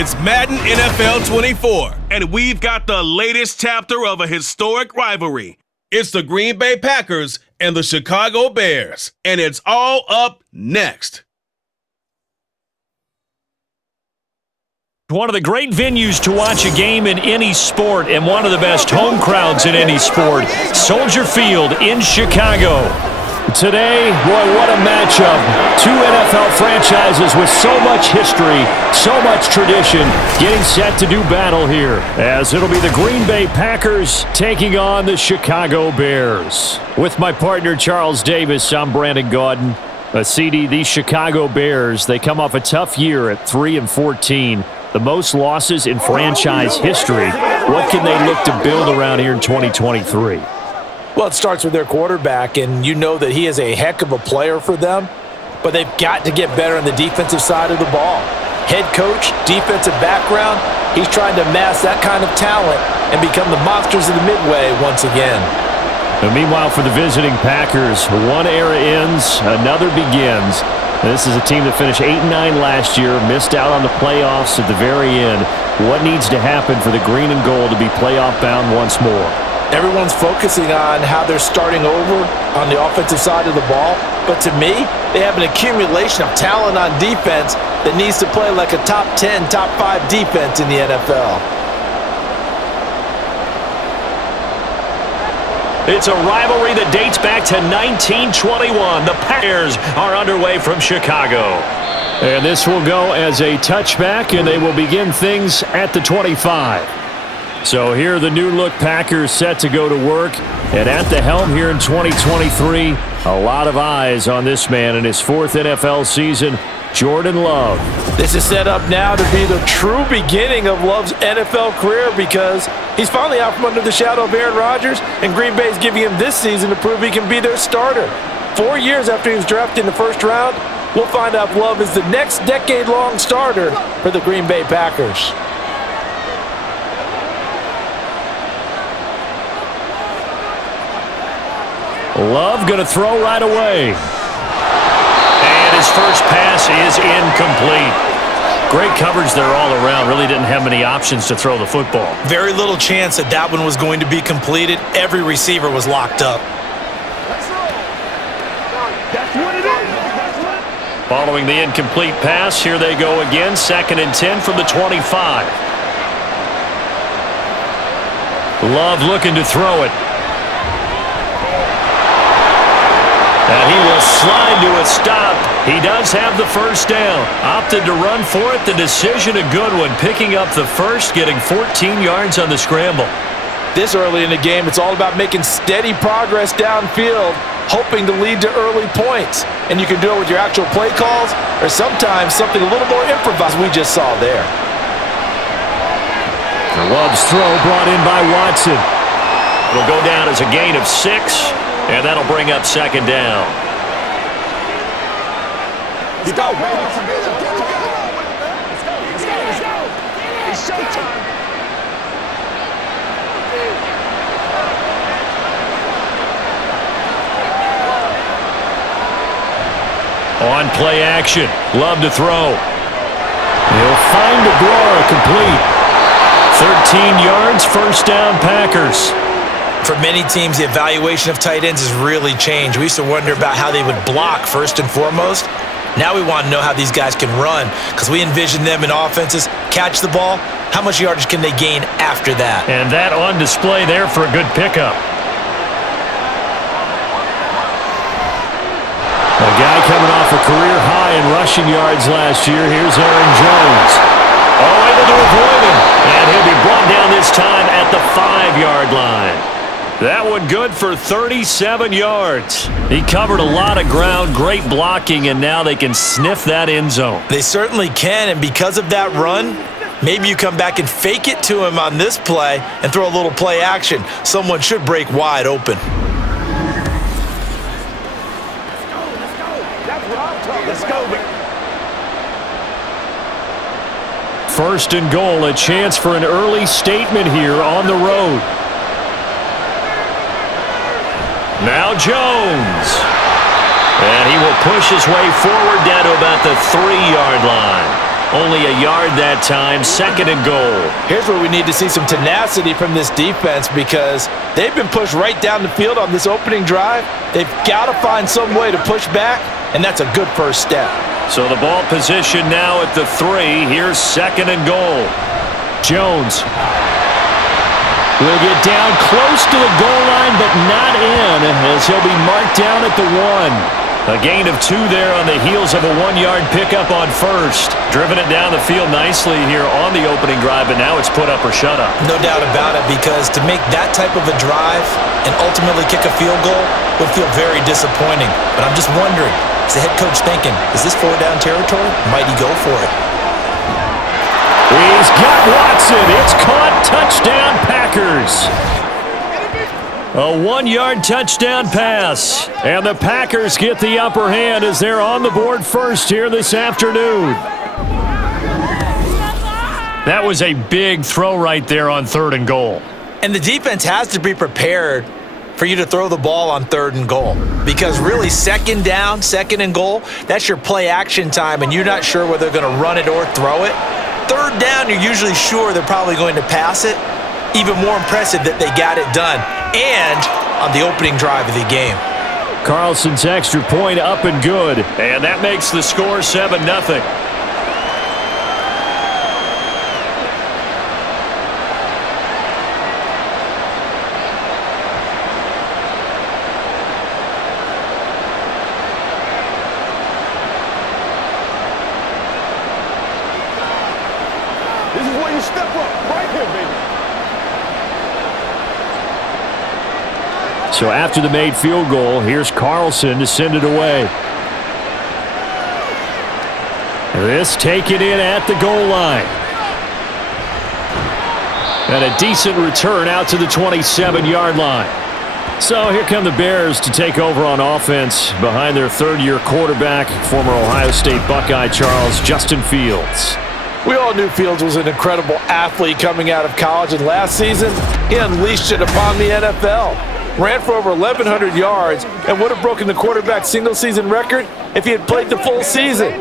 It's Madden NFL 24, and we've got the latest chapter of a historic rivalry. It's the Green Bay Packers and the Chicago Bears, and it's all up next. One of the great venues to watch a game in any sport and one of the best home crowds in any sport, Soldier Field in Chicago. Today, boy, what a matchup. Two NFL franchises with so much history, so much tradition, getting set to do battle here, as it'll be the Green Bay Packers taking on the Chicago Bears. With my partner, Charles Davis, I'm Brandon Gaudin. CD, these Chicago Bears, they come off a tough year at 3-14. The most losses in franchise history. What can they look to build around here in 2023? Well, it starts with their quarterback, and you know that he is a heck of a player for them, but they've got to get better on the defensive side of the ball. Head coach, defensive background, he's trying to amass that kind of talent and become the monsters of the Midway once again. And meanwhile, for the visiting Packers, one era ends, another begins. This is a team that finished 8-9 last year, missed out on the playoffs at the very end. What needs to happen for the green and gold to be playoff bound once more? Everyone's focusing on how they're starting over on the offensive side of the ball, but to me, they have an accumulation of talent on defense that needs to play like a top 10, top 5 defense in the NFL. It's a rivalry that dates back to 1921. The Packers are underway from Chicago. And this will go as a touchback, and they will begin things at the 25. So here are the new-look Packers set to go to work. And at the helm here in 2023, a lot of eyes on this man in his 4th NFL season, Jordan Love. This is set up now to be the true beginning of Love's NFL career because he's finally out from under the shadow of Aaron Rodgers, and Green Bay's giving him this season to prove he can be their starter. 4 years after he was drafted in the first round, we'll find out if Love is the next decade-long starter for the Green Bay Packers. Love going to throw right away. And his first pass is incomplete. Great coverage there all around. Really didn't have many options to throw the football. Very little chance that that one was going to be completed. Every receiver was locked up. Following the incomplete pass, here they go again. 2nd and 10 from the 25. Love looking to throw it. And he will slide to a stop. He does have the first down. Opted to run for it. The decision a good one. Picking up the first, getting 14 yards on the scramble. This early in the game, it's all about making steady progress downfield, hoping to lead to early points. And you can do it with your actual play calls or sometimes something a little more improvised we just saw there. Love's throw brought in by Watson. It'll go down as a gain of 6. And that'll bring up 2nd down. Let's go, baby. Let's go. It's showtime. On play action. Love to throw. He'll find DeGuara complete. 13 yards, first down Packers. For many teams, the evaluation of tight ends has really changed. We used to wonder about how they would block first and foremost. Now we want to know how these guys can run because we envision them in offenses, catch the ball. How much yardage can they gain after that? And that on display there for a good pickup. A guy coming off a career high in rushing yards last year. Here's Aaron Jones. Oh, able to avoid him. And he'll be brought down this time at the 5-yard line. That one good for 37 yards. He covered a lot of ground, great blocking, and now they can sniff that end zone. They certainly can, and because of that run, maybe you come back and fake it to him on this play and throw a little play action. Someone should break wide open. Let's go. 1st and goal, a chance for an early statement here on the road. Now Jones. And he will push his way forward down to about the 3-yard line. Only a yard that time, 2nd and goal. Here's where we need to see some tenacity from this defense because they've been pushed right down the field on this opening drive. They've got to find some way to push back, and that's a good first step. So the ball position now at the 3. Here's 2nd and goal. Jones will get down close to the goal line, but not in, as he'll be marked down at the 1. A gain of 2 there on the heels of a 1-yard pickup on first. Driven it down the field nicely here on the opening drive, but now it's put up or shut up. No doubt about it, because to make that type of a drive and ultimately kick a field goal would feel very disappointing. But I'm just wondering, is the head coach thinking, is this 4-down territory? Might he go for it? He's got Watson. It's caught. Touchdown, Packers. A 1-yard touchdown pass. And the Packers get the upper hand as they're on the board first here this afternoon. That was a big throw right there on 3rd and goal. And the defense has to be prepared for you to throw the ball on 3rd and goal. Because really, 2nd down, 2nd and goal, that's your play action time, and you're not sure whether they're going to run it or throw it. 3rd down, you're usually sure they're probably going to pass it. Even more impressive that they got it done, and on the opening drive of the game. Carlson's extra point up and good, and that makes the score 7-0. This is where you step up, right here, baby. So after the made field goal, here's Carlson to send it away. This taken in at the goal line. And a decent return out to the 27-yard line. So here come the Bears to take over on offense behind their 3rd-year quarterback, former Ohio State Buckeye Charles Justin Fields. We all knew Fields was an incredible athlete coming out of college, and last season, he unleashed it upon the NFL. Ran for over 1,100 yards and would have broken the quarterback's single-season record if he had played the full season.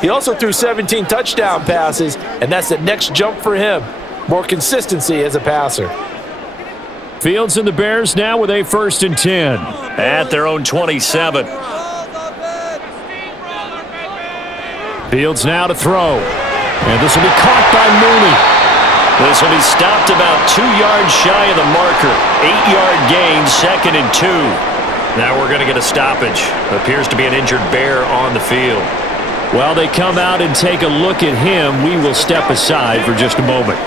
He also threw 17 touchdown passes, and that's the next jump for him. More consistency as a passer. Fields and the Bears now with a 1st and 10 at their own 27. Fields now to throw. And this will be caught by Mooney. This will be stopped about 2 yards shy of the marker. 8-yard gain, 2nd and 2. Now we're going to get a stoppage. Appears to be an injured Bear on the field. While they come out and take a look at him, we will step aside for just a moment.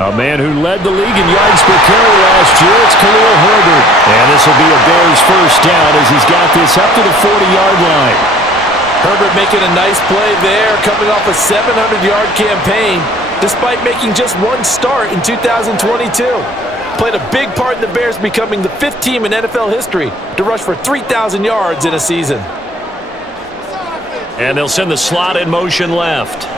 A man who led the league in yards per carry last year, it's Khalil Herbert. And this will be a Bears 1st down as he's got this up to the 40-yard line. Herbert making a nice play there, coming off a 700-yard campaign, despite making just 1 start in 2022. Played a big part in the Bears becoming the 5th team in NFL history to rush for 3,000 yards in a season. And they'll send the slot in motion left.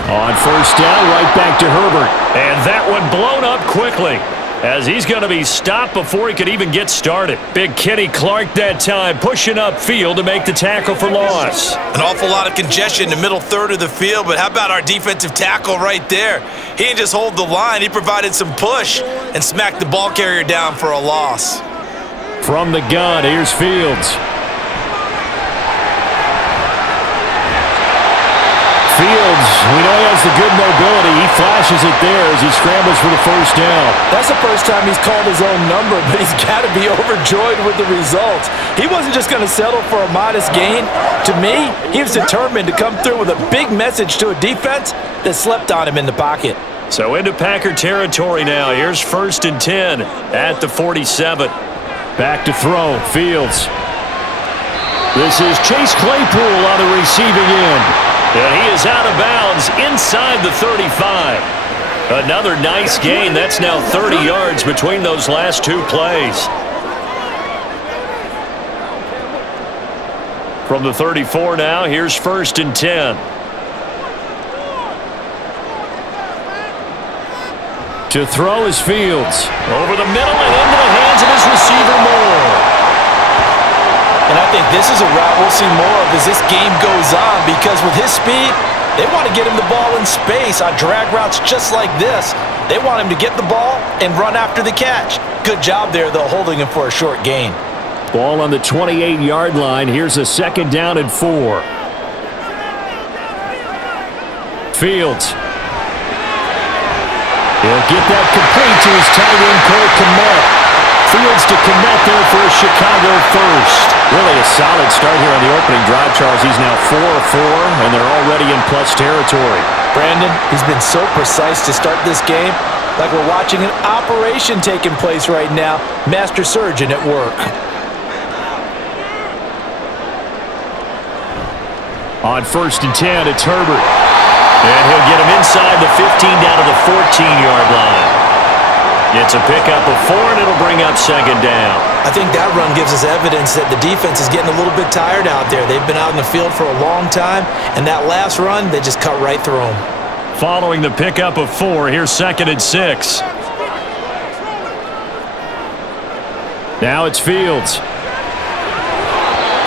On 1st down, right back to Herbert. And that one blown up quickly as he's going to be stopped before he could even get started. Big Kenny Clark that time pushing upfield to make the tackle for loss. An awful lot of congestion in the middle 3rd of the field, but how about our defensive tackle right there? He didn't just hold the line, he provided some push and smacked the ball carrier down for a loss. From the gun, here's Fields. Fields, we know he has the good mobility. He flashes it there as he scrambles for the 1st down. That's the first time he's called his own number, but he's got to be overjoyed with the results. He wasn't just going to settle for a modest gain. To me, he was determined to come through with a big message to a defense that slept on him in the pocket. So into Packer territory now. Here's 1st and 10 at the 47. Back to throw, Fields. This is Chase Claypool on the receiving end. And he is out of bounds inside the 35. Another nice gain. That's now 30 yards between those last two plays. From the 34 now, here's 1st and 10. To throw is Fields. Over the middle and into the hands of his receiver Moore. And I think this is a route we'll see more of as this game goes on, because with his speed, they want to get him the ball in space on drag routes just like this. They want him to get the ball and run after the catch. Good job there, though, holding him for a short gain. Ball on the 28-yard line. Here's a 2nd down and 4. Fields. He'll get that complete to his tight end, Cole Kmet. Fields to Kmet there for a Chicago first. Really a solid start here on the opening drive, Charles. He's now 4 of 4, and they're already in plus territory. Brandon, he's been so precise to start this game, like we're watching an operation taking place right now. Master surgeon at work. On 1st and 10, it's Herbert. And he'll get him inside the 15 down to the 14-yard line. It's a pickup of 4, and it'll bring up 2nd down. I think that run gives us evidence that the defense is getting a little bit tired out there. They've been out in the field for a long time, and that last run, they just cut right through them. Following the pickup of 4, here's 2nd and 6. Now it's Fields.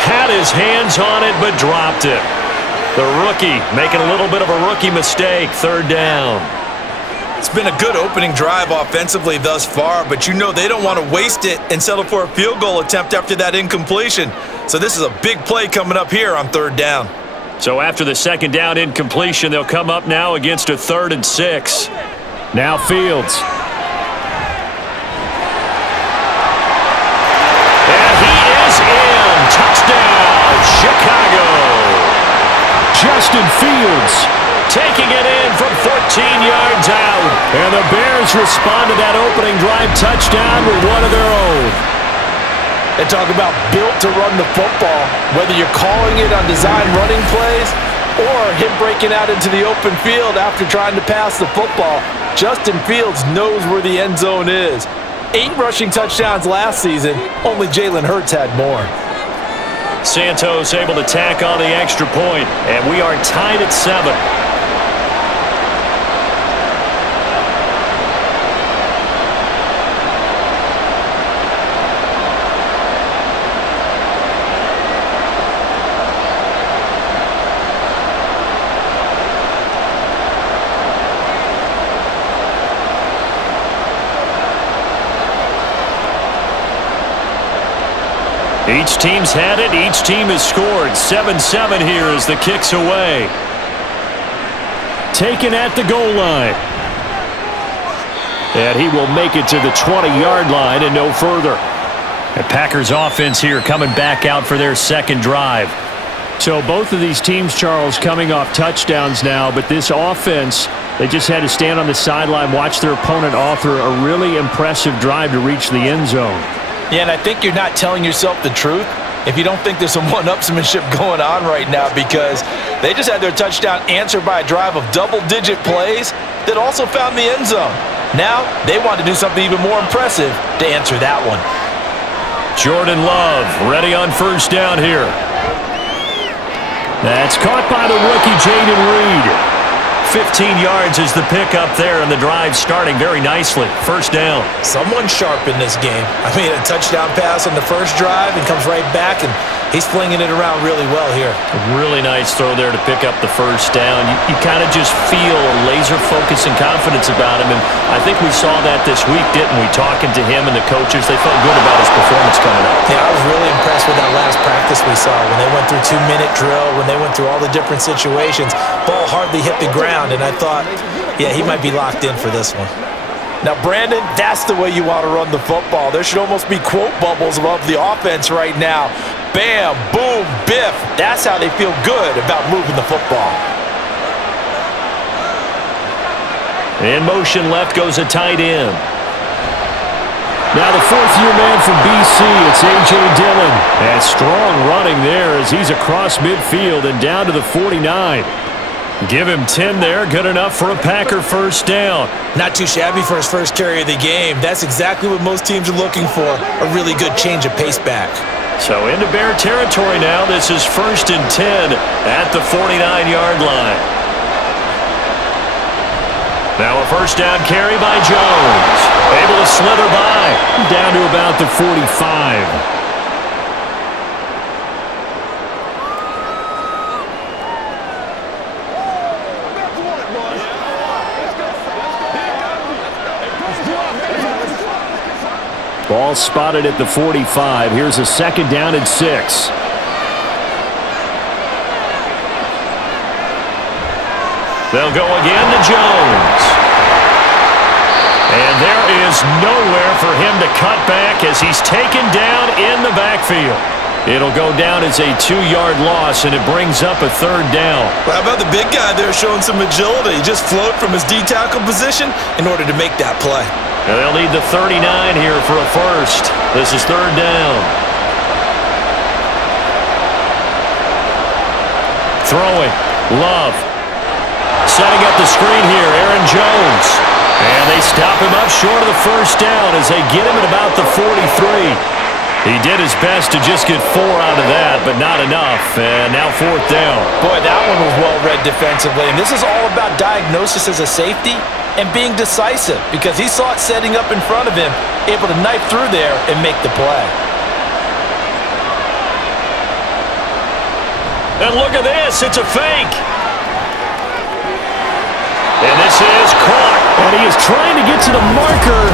Had his hands on it, but dropped it. The rookie making a little bit of a rookie mistake. 3rd down. It's been a good opening drive offensively thus far, but you know they don't want to waste it and settle for a field goal attempt after that incompletion. So this is a big play coming up here on 3rd down. So after the 2nd down incompletion, they'll come up now against a 3rd and 6. Now Fields. And he is in. Touchdown, Chicago. Justin Fields taking it in from 14 yards out. And the Bears respond to that opening drive touchdown with one of their own. And talk about built to run the football. Whether you're calling it on design running plays or him breaking out into the open field after trying to pass the football, Justin Fields knows where the end zone is. 8 rushing touchdowns last season. Only Jalen Hurts had more. Santos able to tack on the extra point, and we are tied at 7. Each team's had it. Each team has scored. 7-7 here as the kick's away. Taken at the goal line. And he will make it to the 20-yard line and no further. The Packers offense here coming back out for their 2nd drive. So both of these teams, Charles, coming off touchdowns now, but this offense, they just had to stand on the sideline, watch their opponent author a really impressive drive to reach the end zone. Yeah, and I think you're not telling yourself the truth if you don't think there's some one-upsmanship going on right now, because they just had their touchdown answered by a drive of double-digit plays that also found the end zone. Now they want to do something even more impressive to answer that one. Jordan Love ready on 1st down here. That's caught by the rookie Jaden Reed. 15 yards is the pickup there, and the drive starting very nicely. 1st down. Someone sharp in this game. I mean, a touchdown pass on the first drive and comes right back, and he's flinging it around really well here. A really nice throw there to pick up the 1st down. You kind of just feel a laser focus and confidence about him, and I think we saw that this week, didn't we? Talking to him and the coaches, they felt good about his performance coming up. Yeah, I was really impressed with that last practice we saw when they went through 2-minute drill, when they went through all the different situations. Ball hardly hit the ground, and I thought, yeah, he might be locked in for this one. Now, Brandon, that's the way you want to run the football. There should almost be quote bubbles above the offense right now. Bam, boom, biff. That's how they feel good about moving the football. In motion left goes a tight end. Now the 4th-year man from BC, it's A.J. Dillon. And strong running there as he's across midfield and down to the 49. Give him 10 there. Good enough for a Packer first down. Not too shabby for his first carry of the game. That's exactly what most teams are looking for, a really good change of pace back. So into Bear territory now. This is 1st and 10 at the 49-yard line. Now a first down carry by Jones. Able to slither by. Down to about the 45. Ball spotted at the 45. Here's a 2nd down and 6. They'll go again to Jones. And there is nowhere for him to cut back as he's taken down in the backfield. It'll go down as a 2-yard loss, and it brings up a 3rd down. Well, how about the big guy there showing some agility? He just floated from his D-tackle position in order to make that play. And they'll need the 39 here for a first. This is 3rd down. Throwing. Love. Setting up the screen here. Aaron Jones. And they stop him up short of the first down as they get him at about the 43. He did his best to just get 4 out of that, but not enough. And now 4th down. Boy, that one was well read defensively. And this is all about diagnosis as a safety and being decisive, because he saw it setting up in front of him, able to knife through there and make the play. And look at this. It's a fake. And this is caught. And he is trying to get to the marker.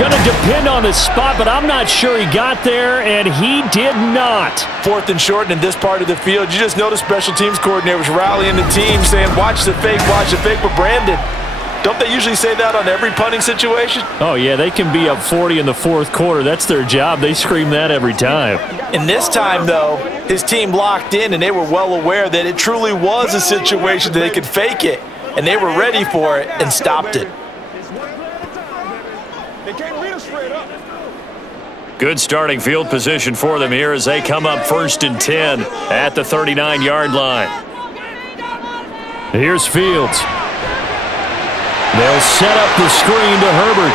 Going to depend on his spot, but I'm not sure he got there, and he did not. 4th and short in this part of the field. You just noticed special teams coordinators rallying the team, saying, watch the fake, but Brandon, don't they usually say that on every punting situation? Oh, yeah, they can be up 40 in the 4th quarter. That's their job. They scream that every time. And this time, though, his team locked in, and they were well aware that it truly was a situation that they could fake it, and they were ready for it and stopped it. Good starting field position for them here as they come up 1st and 10 at the 39-yard line. Here's Fields. They'll set up the screen to Herbert.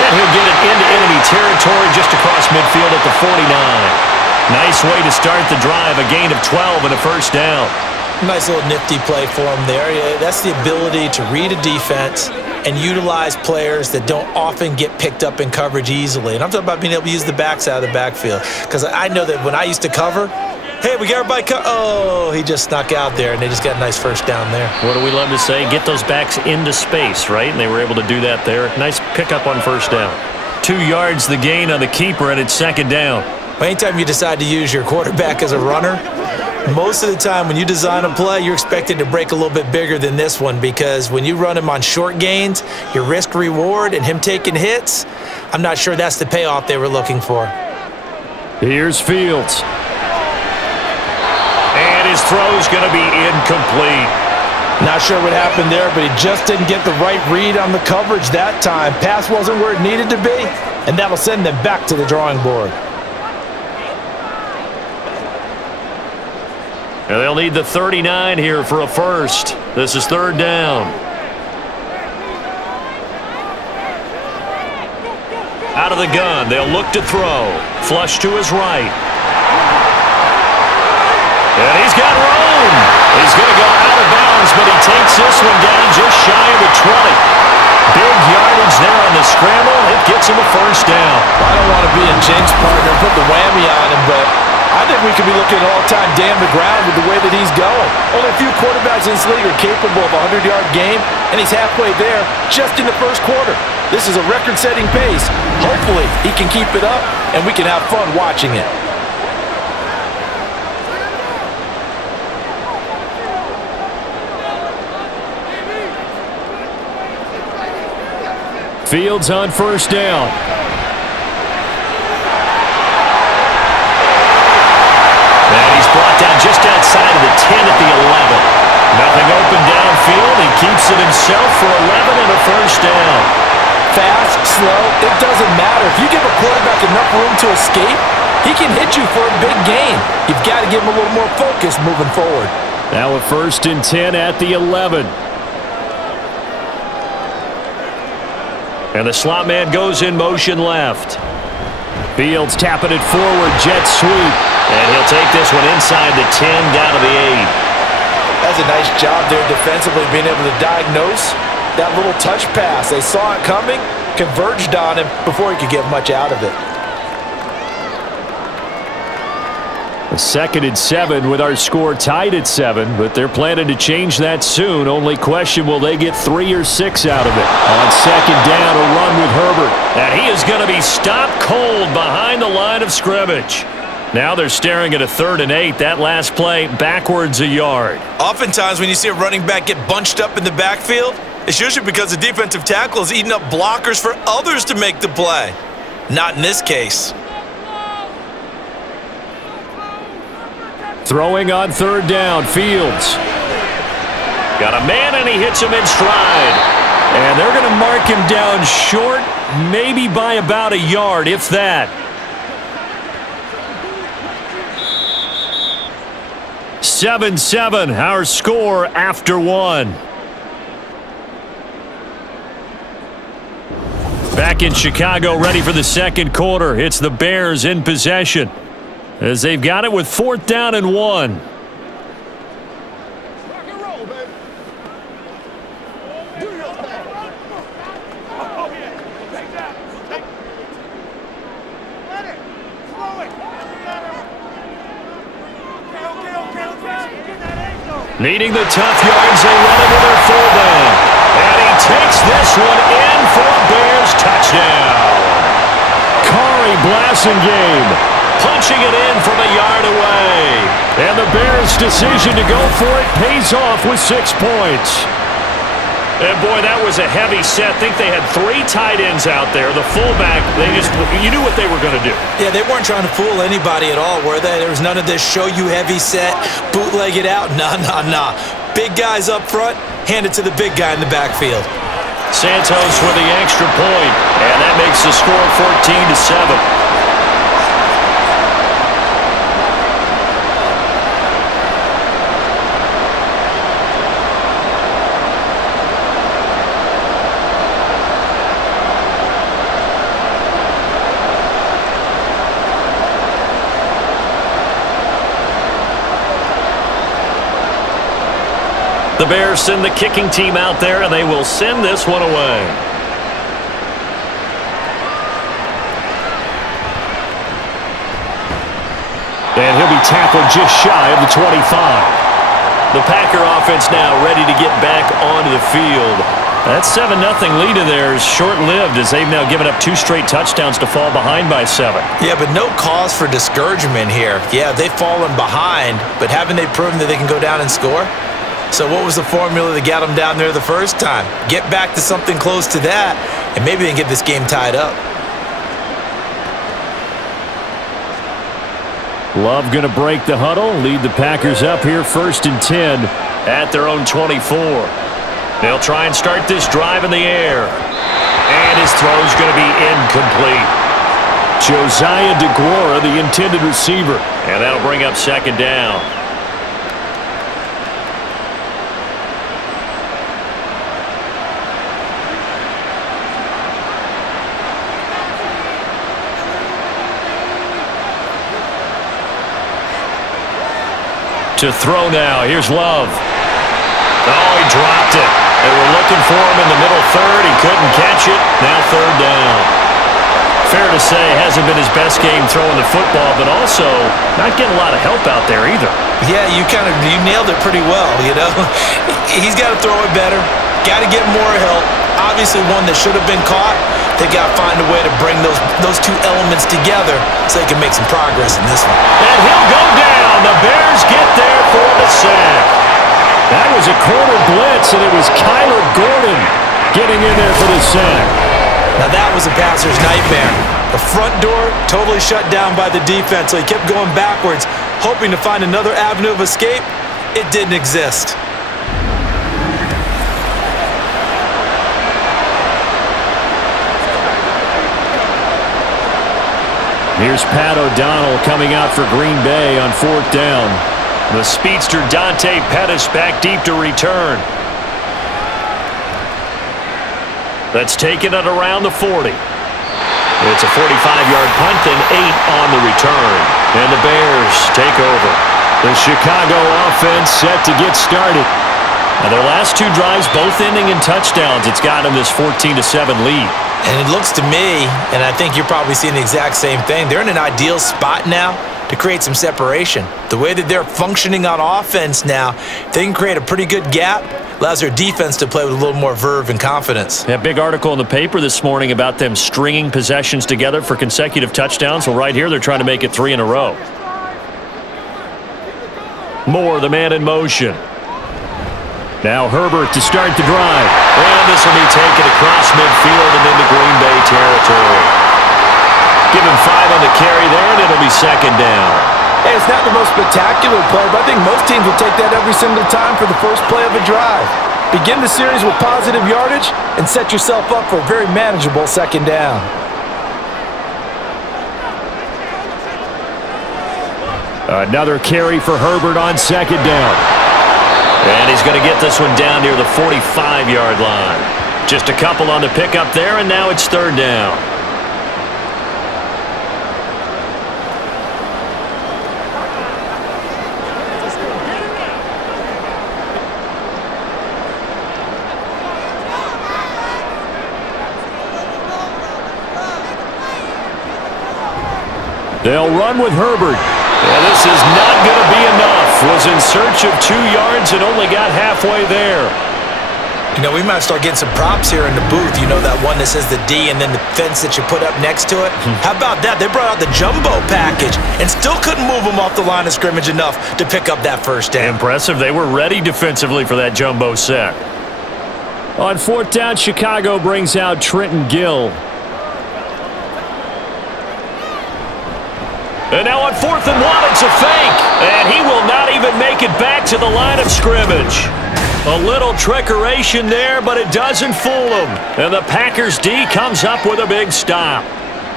And he'll get it into enemy territory just across midfield at the 49. Nice way to start the drive, a gain of 12 and a first down. Nice little nifty play for him there. Yeah, that's the ability to read a defense and utilize players that don't often get picked up in coverage easily. And I'm talking about being able to use the backs out of the backfield. Because I know that when I used to cover, hey, we got everybody oh, he just snuck out there, and they just got a nice first down there. What do we love to say? Get those backs into space, right? And they were able to do that there. Nice pickup on first down. 2 yards the gain on the keeper, and it's 2nd down. Well, anytime you decide to use your quarterback as a runner, most of the time when you design a play, you're expected to break a little bit bigger than this one, because when you run him on short gains, your risk-reward and him taking hits, I'm not sure that's the payoff they were looking for. Here's Fields. And his throw's going to be incomplete. Not sure what happened there, but he just didn't get the right read on the coverage that time. Pass wasn't where it needed to be, and that'll send them back to the drawing board. And they'll need the 39 here for a first. This is 3rd down. Out of the gun, they'll look to throw. Flush to his right. And he's got room. He's going to go out of bounds, but he takes this one down just shy of the 20. Big yardage there on the scramble. It gets him a first down. I don't want to be a jinx partner and put the whammy on him, but I think we could be looking at all-time damn the ground with the way that he's going. Only a few quarterbacks in this league are capable of a 100-yard game, and he's halfway there just in the 1st quarter. This is a record-setting pace. Hopefully, he can keep it up, and we can have fun watching it. Fields on first down. And he's brought down just outside of the 10 at the 11. Nothing open downfield. He keeps it himself for 11 and a first down. fast, slow, it doesn't matter. If you give a quarterback enough room to escape, he can hit you for a big gain. You've got to give him a little more focus moving forward. Now a 1st and 10 at the 11. And the slot man goes in motion left. Fields tapping it forward, jet sweep. And he'll take this one inside the 10, down to the 8. That's a nice job there defensively, being able to diagnose that little touch pass. They saw it coming, converged on him before he could get much out of it. A 2nd and 7 with our score tied at 7, but they're planning to change that soon. Only question, will they get 3 or 6 out of it? On 2nd down, a run with Herbert. And he is going to be stopped cold behind the line of scrimmage. Now they're staring at a 3rd and 8. That last play, backwards a yard. Oftentimes when you see a running back get bunched up in the backfield, it's usually because the defensive tackle is eating up blockers for others to make the play. Not in this case. Throwing on 3rd down, Fields. Got a man, and he hits him in stride. And they're going to mark him down short, maybe by about a yard, if that. 7-7, our score after 1. Back in Chicago, ready for the 2nd quarter. It's the Bears in possession, as they've got it with 4th down and 1. Needing the tough yards, they run it with their fullback. And he takes this one in for a Bears touchdown. Kari Blasingame punching it in from a yard away. And the Bears' decision to go for it pays off with 6 points. And boy, that was a heavy set. I think they had 3 tight ends out there. The fullback, you knew what they were going to do. Yeah, they weren't trying to fool anybody at all, were they? There was none of this show you heavy set, bootleg it out. Nah. Big guys up front, hand it to the big guy in the backfield. Santos with the extra point, and that makes the score 14-7. The Bears send the kicking team out there, and they will send this one away. And he'll be tackled just shy of the 25. The Packer offense now ready to get back onto the field. That 7-0 lead of theirs short-lived, as they've now given up 2 straight touchdowns to fall behind by 7. Yeah, but no cause for discouragement here. Yeah, they've fallen behind, but haven't they proven that they can go down and score? So what was the formula that got them down there the first time? Get back to something close to that, and maybe they can get this game tied up. Love going to break the huddle, lead the Packers up here 1st and 10 at their own 24. They'll try and start this drive in the air. And his throw's going to be incomplete. Josiah DeGuara, the intended receiver. And that'll bring up 2nd down. To throw now. Here's Love. Oh, he dropped it. They were looking for him in the middle 3rd. He couldn't catch it. Now 3rd down. Fair to say, hasn't been his best game throwing the football, but also not getting a lot of help out there either. Yeah, you nailed it pretty well, you know. He's got to throw it better. Got to get more help. Obviously one that should have been caught. They got to find a way to bring those 2 elements together so they can make some progress in this one. And he'll go down. The Bears get there for the sack. That was a corner blitz, and it was Kyler Gordon getting in there for the sack. Now that was a passer's nightmare. The front door totally shut down by the defense, so he kept going backwards, hoping to find another avenue of escape. It didn't exist. Here's Pat O'Donnell coming out for Green Bay on 4th down. The speedster Dante Pettis back deep to return. That's taken it around the 40. It's a 45-yard punt and 8 on the return. And the Bears take over. The Chicago offense set to get started. Now their last 2 drives both ending in touchdowns. It's got them this 14-7 lead. And it looks to me, and I think you're probably seeing the exact same thing, they're in an ideal spot now to create some separation. The way that they're functioning on offense now, they can create a pretty good gap, allows their defense to play with a little more verve and confidence. That big article in the paper this morning about them stringing possessions together for consecutive touchdowns. Well, right here they're trying to make it 3 in a row. Moore, the man in motion. Now Herbert to start the drive. And this will be taken across midfield and into Green Bay territory. Give him 5 on the carry there, and it'll be 2nd down. Hey, it's not the most spectacular play, but I think most teams will take that every single time for the first play of a drive. Begin the series with positive yardage and set yourself up for a very manageable 2nd down. Another carry for Herbert on 2nd down. And he's going to get this one down near the 45-yard line. Just a couple on the pickup there, and now it's 3rd down. They'll run with Herbert. And this is not going to be enough. Was in search of 2 yards and only got halfway there. You know, we might start getting some props here in the booth. You know, that one that says the D and then the fence that you put up next to it? How about that? They brought out the jumbo package and still couldn't move them off the line of scrimmage enough to pick up that 1st down. Impressive. They were ready defensively for that jumbo set. On 4th down, Chicago brings out Trenton Gill. And now on 4th and 1, it's a fake. And he will not even make it back to the line of scrimmage. A little trickeration there, but it doesn't fool him. And the Packers D comes up with a big stop.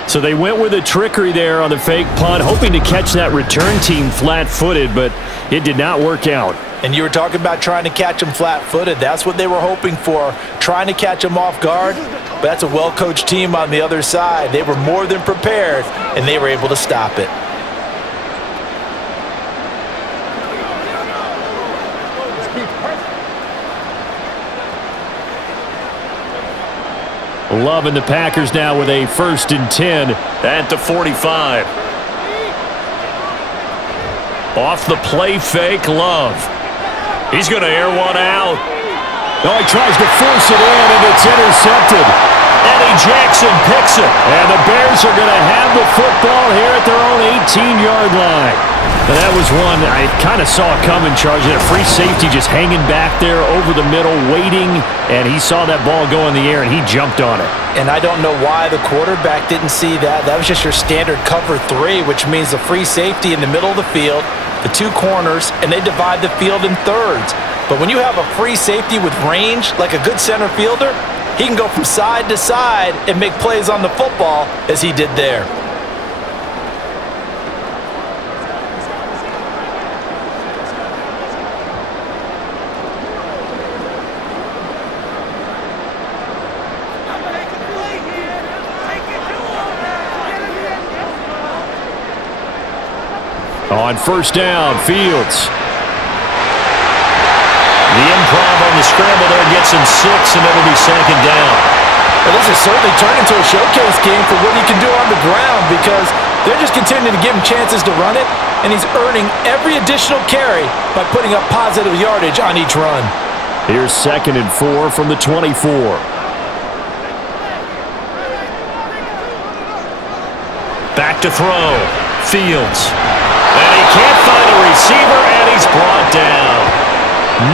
So they went with a trickery there on the fake punt, hoping to catch that return team flat-footed, but it did not work out. And you were talking about trying to catch them flat-footed. That's what they were hoping for, trying to catch them off guard. But that's a well-coached team on the other side. They were more than prepared, and they were able to stop it. Love and the Packers now with a 1st and 10 at the 45. Off the play fake, Love. He's going to air one out. No, he tries to force it in, and it's intercepted. Eddie Jackson picks it, and the Bears are going to have the football here at their own 18-yard line. And that was one I kind of saw coming, charging a free safety just hanging back there over the middle, waiting, and he saw that ball go in the air, and he jumped on it. And I don't know why the quarterback didn't see that. That was just your standard cover 3, which means the free safety in the middle of the field, the 2 corners, and they divide the field in thirds. But when you have a free safety with range, like a good center fielder, he can go from side to side and make plays on the football as he did there. On 1st down, Fields. The improv on the scramble there gets him 6, and it'll be 2nd down. Well, this has certainly turned into a showcase game for what he can do on the ground, because they're just continuing to give him chances to run it, and he's earning every additional carry by putting up positive yardage on each run. Here's 2nd and 4 from the 24. Back to throw. Fields. And he can't find a receiver, and he's brought down.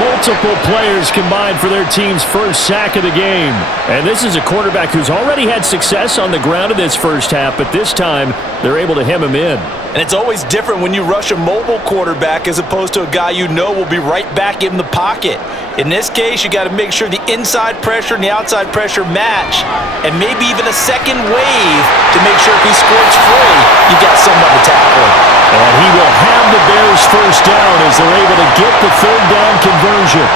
Multiple players combined for their team's 1st sack of the game. And this is a quarterback who's already had success on the ground in this 1st half, but this time they're able to hem him in. And it's always different when you rush a mobile quarterback as opposed to a guy you know will be right back in the pocket. In this case, you got to make sure the inside pressure and the outside pressure match, and maybe even a second wave to make sure if he squirts free, you got someone to tackle. And he will have the Bears first down as they're able to get the third down conversion.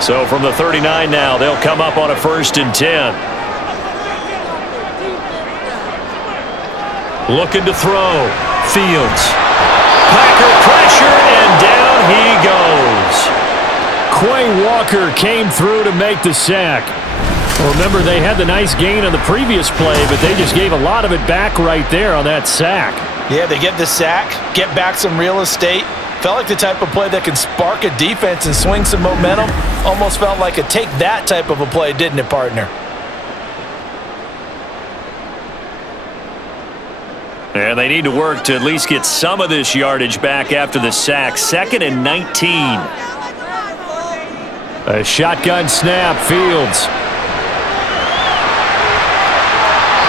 So from the 39 now, they'll come up on a 1st and 10. Looking to throw. Fields. Packer pressure, and down he goes. Quay Walker came through to make the sack. Well, remember, they had the nice gain on the previous play, but they just gave a lot of it back right there on that sack. Yeah, they get the sack, get back some real estate. Felt like the type of play that can spark a defense and swing some momentum. Almost felt like a take that type of a play, didn't it, partner? And they need to work to at least get some of this yardage back after the sack. 2nd and 19. A shotgun snap, Fields.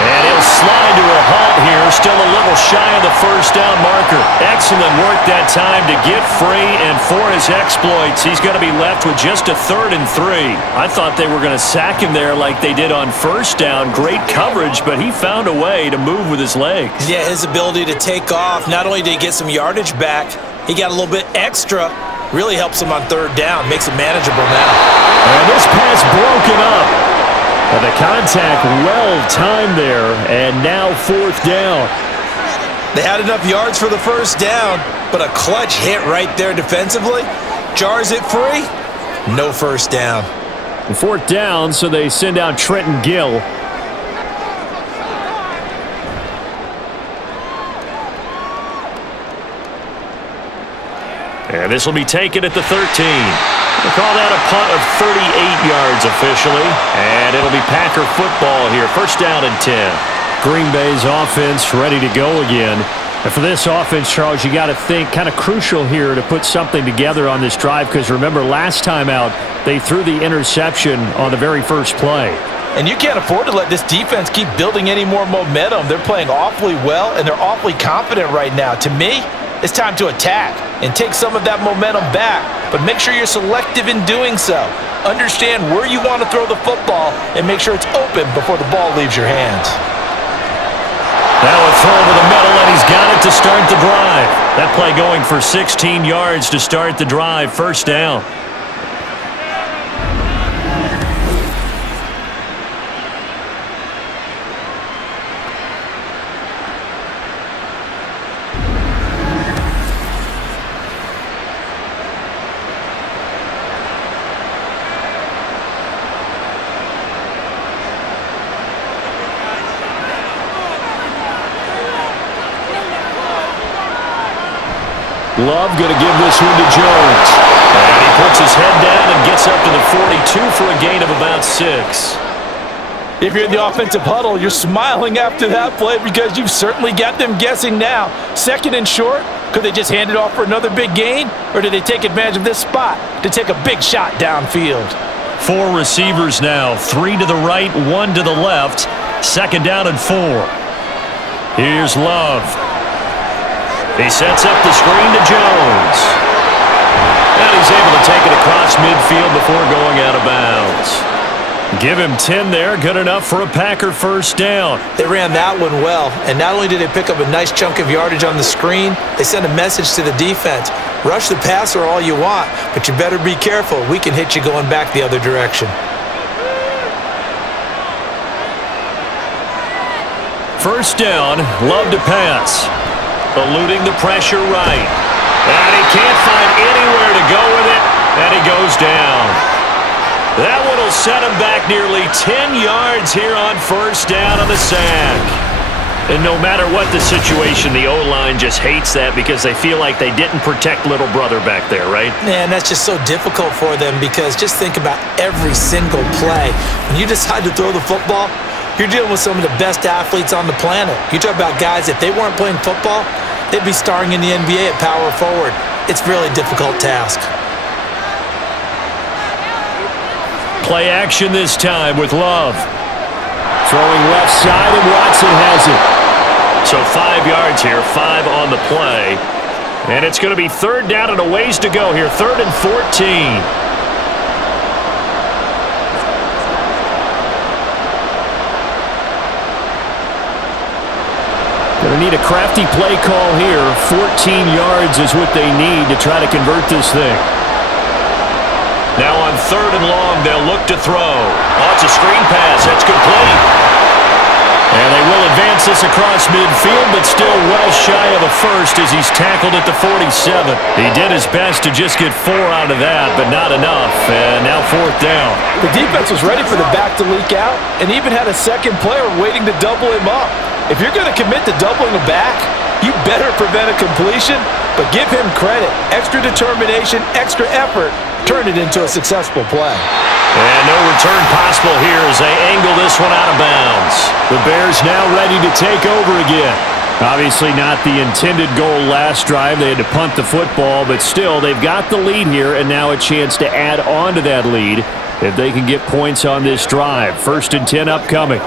And he'll slide to a halt here, still a little shy of the first down marker. Excellent work that time to get free, and for his exploits, he's going to be left with just a 3rd and 3. I thought they were going to sack him there like they did on first down. Great coverage, but he found a way to move with his legs. Yeah, his ability to take off, not only did he get some yardage back, he got a little bit extra. Really helps him on 3rd down, makes it manageable now. And this pass broken up. And the contact well-timed there, and now 4th down. They had enough yards for the first down, but a clutch hit right there defensively. Jars it free, no first down. 4th down, so they send out Trenton Gill. And this will be taken at the 13. We'll call that a punt of 38 yards officially. And it'll be Packer football here. 1st down and 10. Green Bay's offense ready to go again. And for this offense, Charles, you got to think kind of crucial here to put something together on this drive, because remember last time out, they threw the interception on the very first play. And you can't afford to let this defense keep building any more momentum. They're playing awfully well, and they're awfully confident right now. To me, it's time to attack and take some of that momentum back, but make sure you're selective in doing so. Understand where you want to throw the football and make sure it's open before the ball leaves your hands. Now a throw over the middle, and he's got it to start the drive. That play going for 16 yards to start the drive. 1st down. Love going to give this one to Jones. And he puts his head down and gets up to the 42 for a gain of about 6. If you're in the offensive huddle, you're smiling after that play because you've certainly got them guessing now. 2nd and short, could they just hand it off for another big gain? Or do they take advantage of this spot to take a big shot downfield? 4 receivers now, 3 to the right, 1 to the left. 2nd down and 4. Here's Love. He sets up the screen to Jones. And he's able to take it across midfield before going out of bounds. Give him 10 there, good enough for a Packer 1st down. They ran that one well, and not only did they pick up a nice chunk of yardage on the screen, they sent a message to the defense. Rush the passer all you want, but you better be careful. We can hit you going back the other direction. 1st down, Love to pass. Eluding the pressure right. And he can't find anywhere to go with it, and he goes down. That one will set him back nearly 10 yards here on 1st down on the sack. And no matter what the situation, the O-line just hates that because they feel like they didn't protect little brother back there, right? Man, that's just so difficult for them because just think about every single play. When you decide to throw the football, you're dealing with some of the best athletes on the planet. You talk about guys, if they weren't playing football, they'd be starring in the NBA at power forward. It's a really difficult task. Play action this time with Love. Throwing left side, and Watson has it. So 5 yards here, 5 on the play. And it's going to be third down and a ways to go here, 3rd and 14. Going to need a crafty play call here. 14 yards is what they need to try to convert this thing. Now on 3rd and long, they'll look to throw. Oh, it's a screen pass. That's complete. And they will advance this across midfield, but still well shy of a first as he's tackled at the 47. He did his best to just get 4 out of that, but not enough. And now 4th down. The defense was ready for the back to leak out and even had a second player waiting to double him up. If you're going to commit to doubling a back, you better prevent a completion, but give him credit. Extra determination, extra effort, turned it into a successful play. And no return possible here as they angle this one out of bounds. The Bears now ready to take over again. Obviously not the intended goal last drive. They had to punt the football, but still they've got the lead here and now a chance to add on to that lead if they can get points on this drive. 1st and 10 upcoming.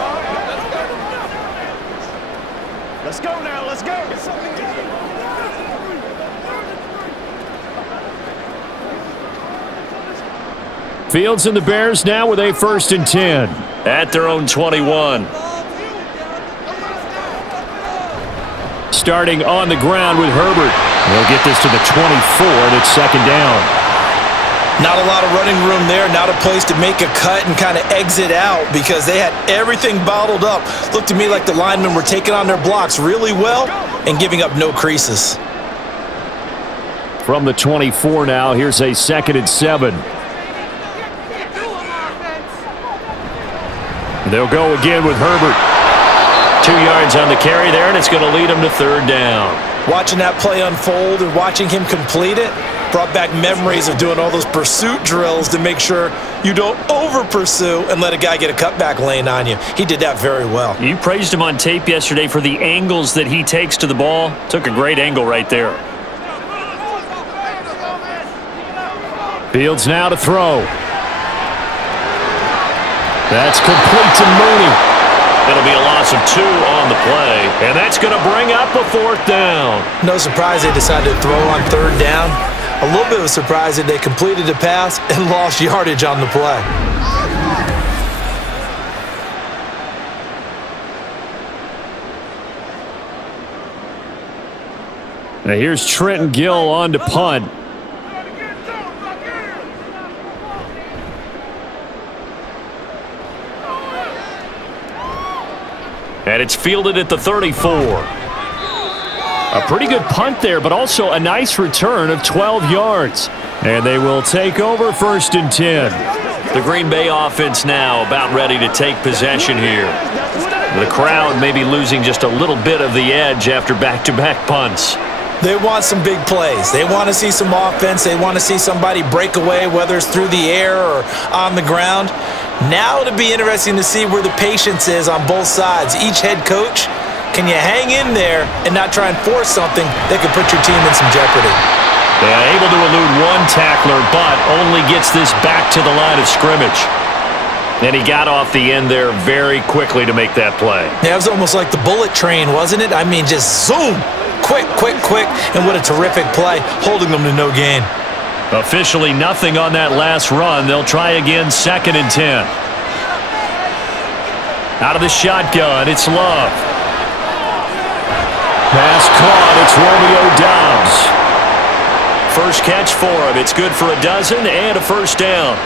Let's go now, let's go. Fields and the Bears now with a 1st and 10 at their own 21. Starting on the ground with Herbert. They'll get this to the 24, and it's 2nd down. Not a lot of running room there. Not a place to make a cut and kind of exit out because they had everything bottled up. Looked to me like the linemen were taking on their blocks really well and giving up no creases. From the 24 now, here's a 2nd and 7. They'll go again with Herbert. 2 yards on the carry there, and it's going to lead them to 3rd down. Watching that play unfold and watching him complete it brought back memories of doing all those pursuit drills to make sure you don't over-pursue and let a guy get a cutback lane on you. He did that very well. You praised him on tape yesterday for the angles that he takes to the ball. Took a great angle right there. Fields now to throw. That's complete to Mooney. It'll be a loss of 2 on the play, and that's going to bring up a 4th down. No surprise they decided to throw on 3rd down. A little bit of a surprise that they completed the pass and lost yardage on the play. Now here's Trenton Gill on to punt. And it's fielded at the 34. A pretty good punt there, but also a nice return of 12 yards. And they will take over 1st and 10. The Green Bay offense now about ready to take possession here. The crowd may be losing just a little bit of the edge after back-to-back punts. They want some big plays. They want to see some offense. They want to see somebody break away, whether it's through the air or on the ground. Now it'll be interesting to see where the patience is on both sides. Each head coach, can you hang in there and not try and force something that could put your team in some jeopardy? They are able to elude one tackler, but only gets this back to the line of scrimmage. And he got off the end there very quickly to make that play. Yeah, it was almost like the bullet train, wasn't it? I mean, just zoom. Quick, quick, quick. And what a terrific play, holding them to no gain. Officially nothing on that last run. They'll try again, 2nd and 10. Out of the shotgun, it's Love. Pass caught, it's Romeo Doubs. First catch for him. It's good for a dozen and a 1st down.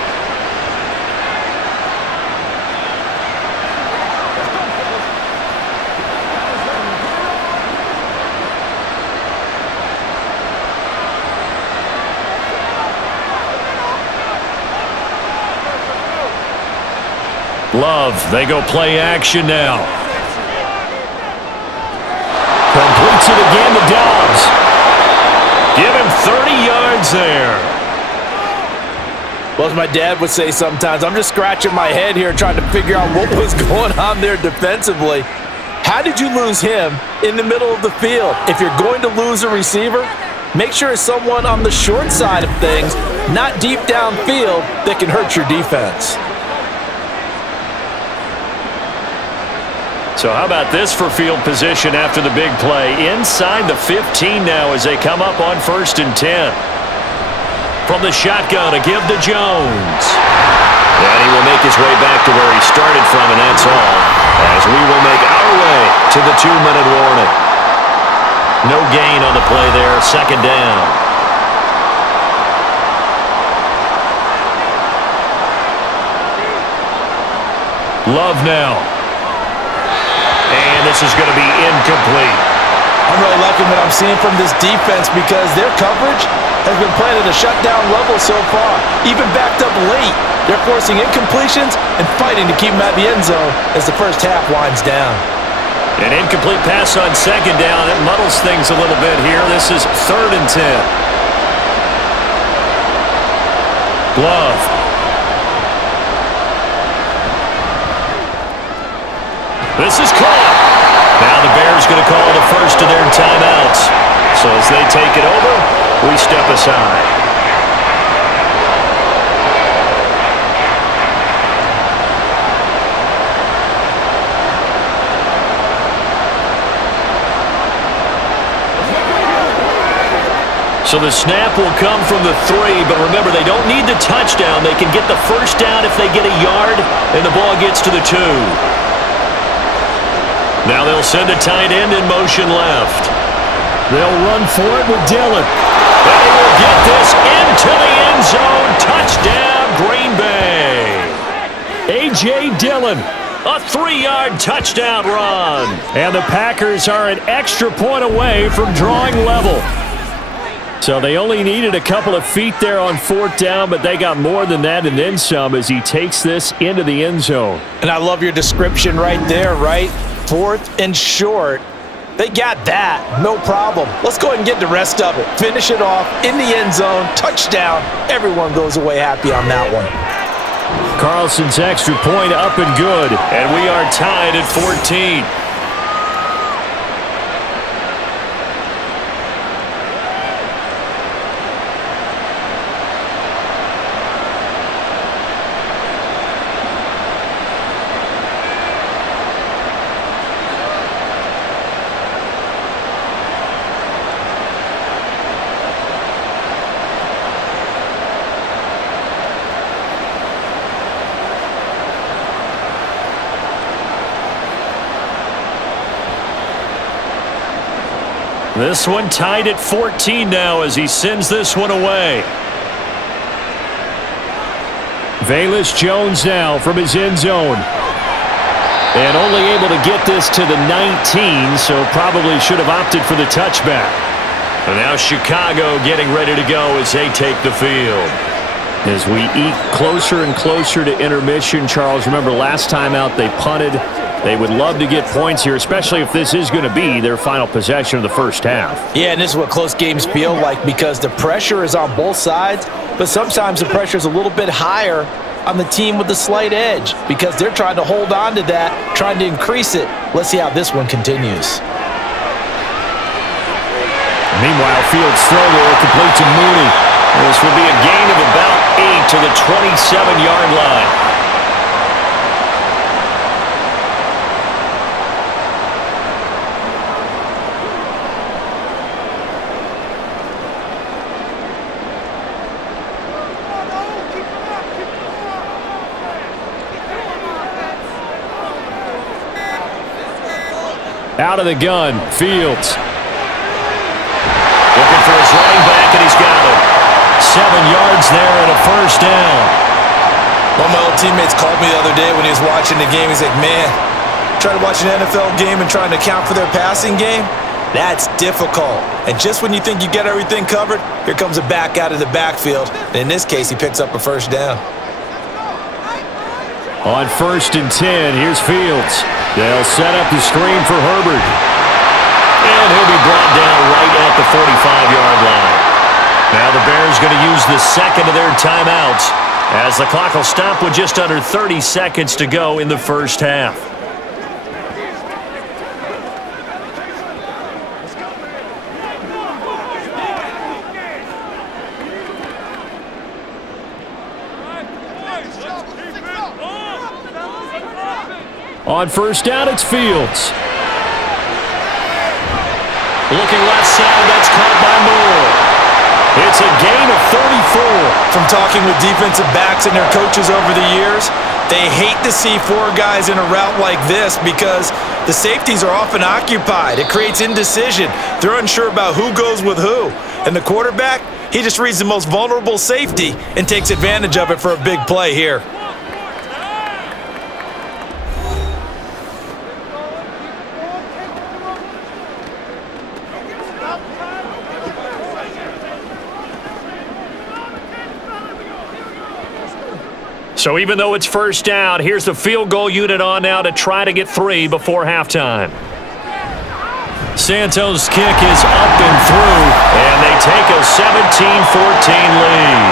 Love, they go play action now. Completes it again to Doubs. Give him 30 yards there. Well, as my dad would say sometimes, I'm just scratching my head here trying to figure out what was going on there defensively. How did you lose him in the middle of the field? If you're going to lose a receiver, make sure it's someone on the short side of things, not deep downfield, that can hurt your defense. So how about this for field position after the big play? Inside the 15 now as they come up on 1st and 10. From the shotgun, a give to Jones. And he will make his way back to where he started from, and that's all. As we will make our way to the 2-minute warning. No gain on the play there, 2nd down. Love now. And this is going to be incomplete. I'm really liking what I'm seeing from this defense because their coverage has been playing at a shutdown level so far. Even backed up late, they're forcing incompletions and fighting to keep them at the end zone as the first half winds down. An incomplete pass on 2nd down. It muddles things a little bit here. This is 3rd and 10. Love. This is caught. Now the Bears going to call the first of their timeouts. So as they take it over, we step aside. So the snap will come from the 3, but remember, they don't need the touchdown. They can get the first down if they get a yard, and the ball gets to the 2. Now they'll send a tight end in motion left. They'll run for it with Dillon. And he will get this into the end zone. Touchdown, Green Bay. A.J. Dillon, a 3-yard touchdown run. And the Packers are an extra point away from drawing level. So they only needed a couple of feet there on 4th down, but they got more than that and then some as he takes this into the end zone. And I love your description right there, right? 4th and short. They got that. No problem. Let's go ahead and get the rest of it. Finish it off in the end zone. Touchdown. Everyone goes away happy on that one. Carlson's extra point up and good. And we are tied at 14. This one tied at 14 now as he sends this one away. Velus Jones now from his end zone. And only able to get this to the 19, so probably should have opted for the touchback. And now Chicago getting ready to go as they take the field. As we eat closer and closer to intermission, Charles, remember last time out they punted. They would love to get points here, especially if this is going to be their final possession of the first half. Yeah, and this is what close games feel like because the pressure is on both sides, but sometimes the pressure is a little bit higher on the team with the slight edge because they're trying to hold on to that, trying to increase it. Let's see how this one continues. Meanwhile, Fields throw there, complete to Mooney. This will be a gain of about 8 to the 27-yard line. Out of the gun, Fields. Looking for his running back, and he's got it. 7 yards there and a first down. One of my old teammates called me the other day when he was watching the game. He's like, man, trying to watch an NFL game and trying to account for their passing game? That's difficult. And just when you think you get everything covered, here comes a back out of the backfield. And in this case, he picks up a first down. On 1st and 10, here's Fields. They'll set up the screen for Herbert. And he'll be brought down right at the 45-yard line. Now the Bears going to use the second of their timeouts as the clock will stop with just under 30 seconds to go in the first half. On first down, it's Fields. Looking left side, that's caught by Moore. It's a gain of 34. From talking with defensive backs and their coaches over the years, they hate to see four guys in a route like this because the safeties are often occupied. It creates indecision. They're unsure about who goes with who. And the quarterback, he just reads the most vulnerable safety and takes advantage of it for a big play here. So even though it's first down, here's the field goal unit on now to try to get 3 before halftime. Santos' kick is up and through, and they take a 17-14 lead.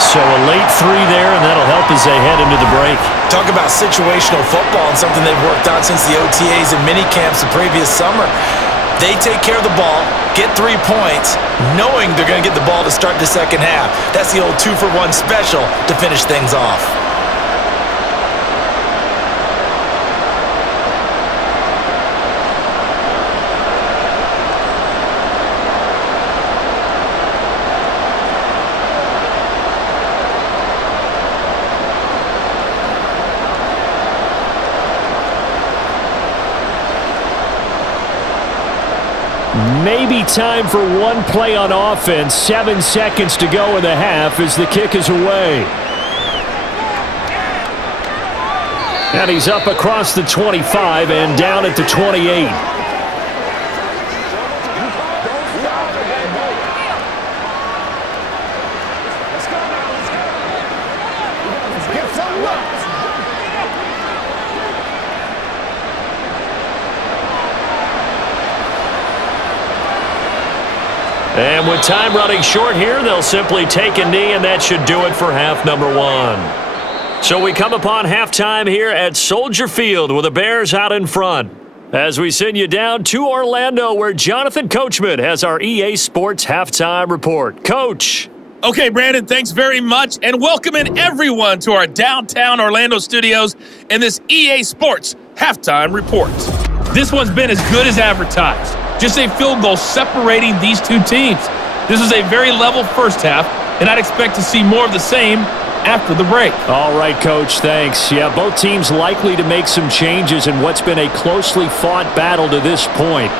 So a late 3 there, and that'll help as they head into the break. Talk about situational football and something they've worked on since the OTAs and mini camps the previous summer. They take care of the ball, get 3 points, knowing they're going to get the ball to start the second half. That's the old 2-for-1 special to finish things off. Maybe time for one play on offense. 7 seconds to go in the half as the kick is away. And he's up across the 25 and down at the 28. And with time running short here, they'll simply take a knee, and that should do it for half number 1. So we come upon halftime here at Soldier Field with the Bears out in front. As we send you down to Orlando, where Jonathan Coachman has our EA Sports halftime report. Coach. Okay, Brandon, thanks very much, and welcoming everyone to our downtown Orlando studios and this EA Sports halftime report. This one's been as good as advertised. Just a field goal separating these two teams. This was a very level first half, and I'd expect to see more of the same after the break. All right, Coach, thanks. Yeah, both teams likely to make some changes in what's been a closely fought battle to this point.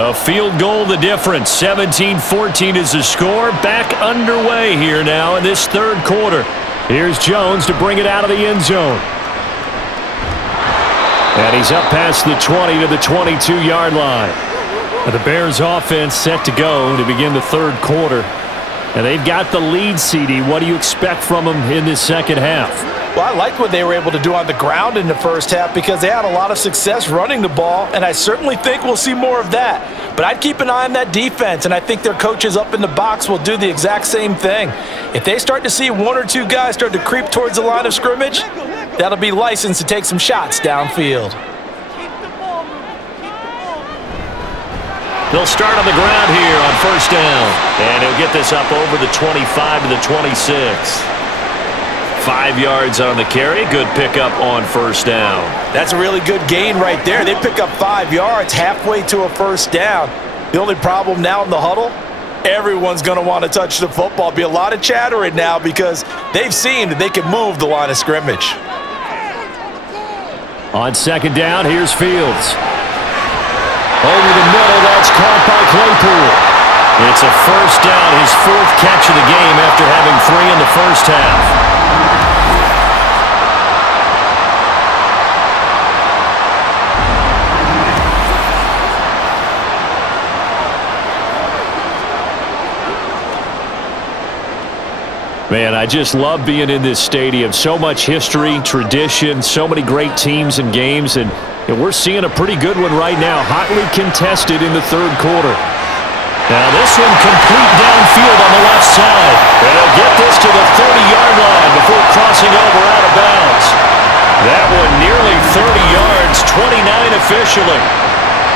A field goal the difference. 17-14 is the score. Back underway here now in this third quarter. Here's Jones to bring it out of the end zone. And he's up past the 20 to the 22-yard line. The Bears offense set to go to begin the third quarter. And they've got the lead, CD. What do you expect from them in this second half? Well, I like what they were able to do on the ground in the first half because they had a lot of success running the ball, and I certainly think we'll see more of that. But I'd keep an eye on that defense, and I think their coaches up in the box will do the exact same thing. If they start to see 1 or 2 guys start to creep towards the line of scrimmage, that'll be licensed to take some shots downfield. They'll start on the ground here on first down, and he'll get this up over the 25 to the 26. 5 yards on the carry. Good pickup on first down. That's a really good gain right there. They pick up 5 yards halfway to a first down. The only problem now in the huddle, everyone's going to want to touch the football. Be a lot of chattering now because they've seen that they can move the line of scrimmage. On second down, here's Fields. Over the middle, that's caught by Claypool. It's a first down, his 4th catch of the game after having 3 in the first half. Man, I just love being in this stadium. So much history, tradition, so many great teams and games, and And we're seeing a pretty good one right now, hotly contested in the third quarter. Now this one complete downfield on the left side. And he'll get this to the 30-yard line before crossing over out of bounds. That one nearly 30 yards, 29 officially.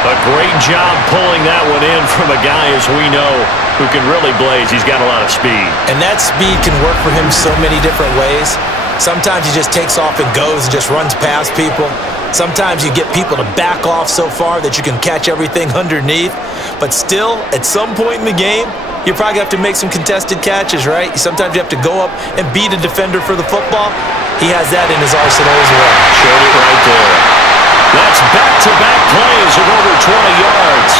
A great job pulling that one in from a guy, as we know, who can really blaze. He's got a lot of speed. And that speed can work for him so many different ways. Sometimes he just takes off and goes and just runs past people. Sometimes you get people to back off so far that you can catch everything underneath. But still, at some point in the game, you're probably going to have to make some contested catches, right? Sometimes you have to go up and beat a defender for the football. He has that in his arsenal as well. Showed it right there. That's back-to-back plays of over 20 yards.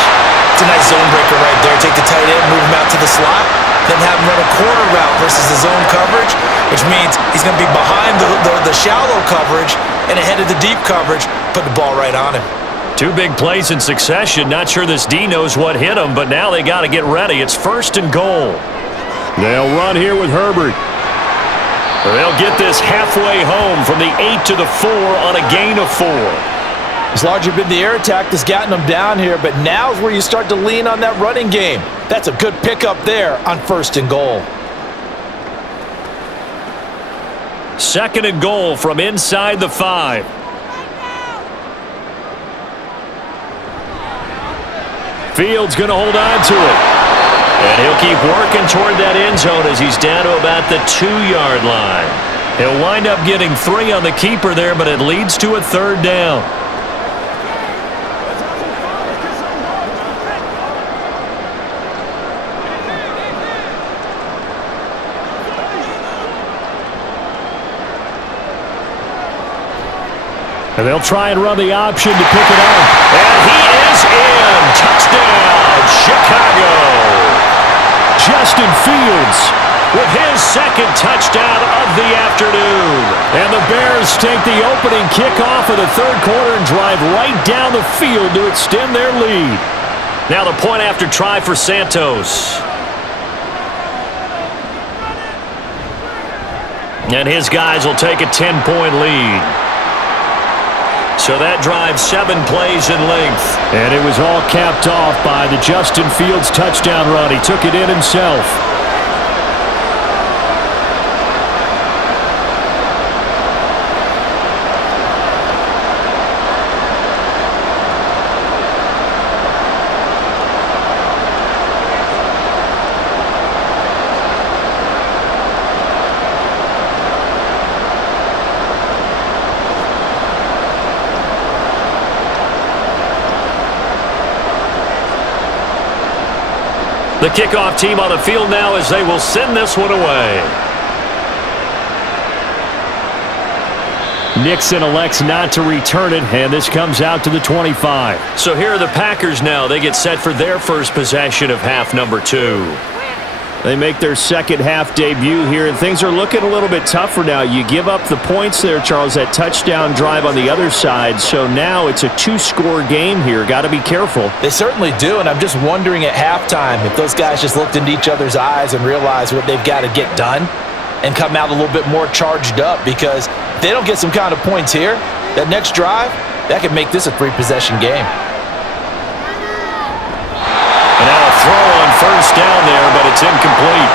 It's a nice zone breaker right there. Take the tight end, move him out to the slot, then have him run a corner route versus the zone coverage, which means he's going to be behind the shallow coverage and ahead of the deep coverage. Put the ball right on him. Two big plays in succession. Not sure this D knows what hit him, but now they got to get ready. It's 1st and goal. They'll run here with Herbert. They'll get this halfway home from the 8 to the 4 on a gain of 4. It's largely been the air attack that's gotten them down here, but now's where you start to lean on that running game. That's a good pickup there on 1st and goal. 2nd and goal from inside the 5. Fields going to hold on to it. And he'll keep working toward that end zone as he's down to about the 2-yard line. He'll wind up getting 3 on the keeper there, but it leads to a 3rd down. And they'll try and run the option to pick it up. And he is in. Touchdown, Chicago. Justin Fields with his 2nd touchdown of the afternoon. And the Bears take the opening kickoff of the 3rd quarter and drive right down the field to extend their lead. Now the point after try for Santos. And his guys will take a 10-point lead. So that drives 7 plays in length. And it was all capped off by the Justin Fields touchdown run. He took it in himself. The kickoff team on the field now as they will send this one away. Nixon elects not to return it, and this comes out to the 25. So here are the Packers now. They get set for their first possession of half number 2. They make their 2nd half debut here, and things are looking a little bit tougher now. You give up the points there, Charles, that touchdown drive on the other side. So now it's a 2-score game here. Got to be careful. They certainly do, and I'm just wondering at halftime if those guys just looked into each other's eyes and realized what they've got to get done and come out a little bit more charged up, because if they don't get some kind of points here, that next drive, that could make this a 3-possession game. And now a throw on 1st down there, but it's incomplete.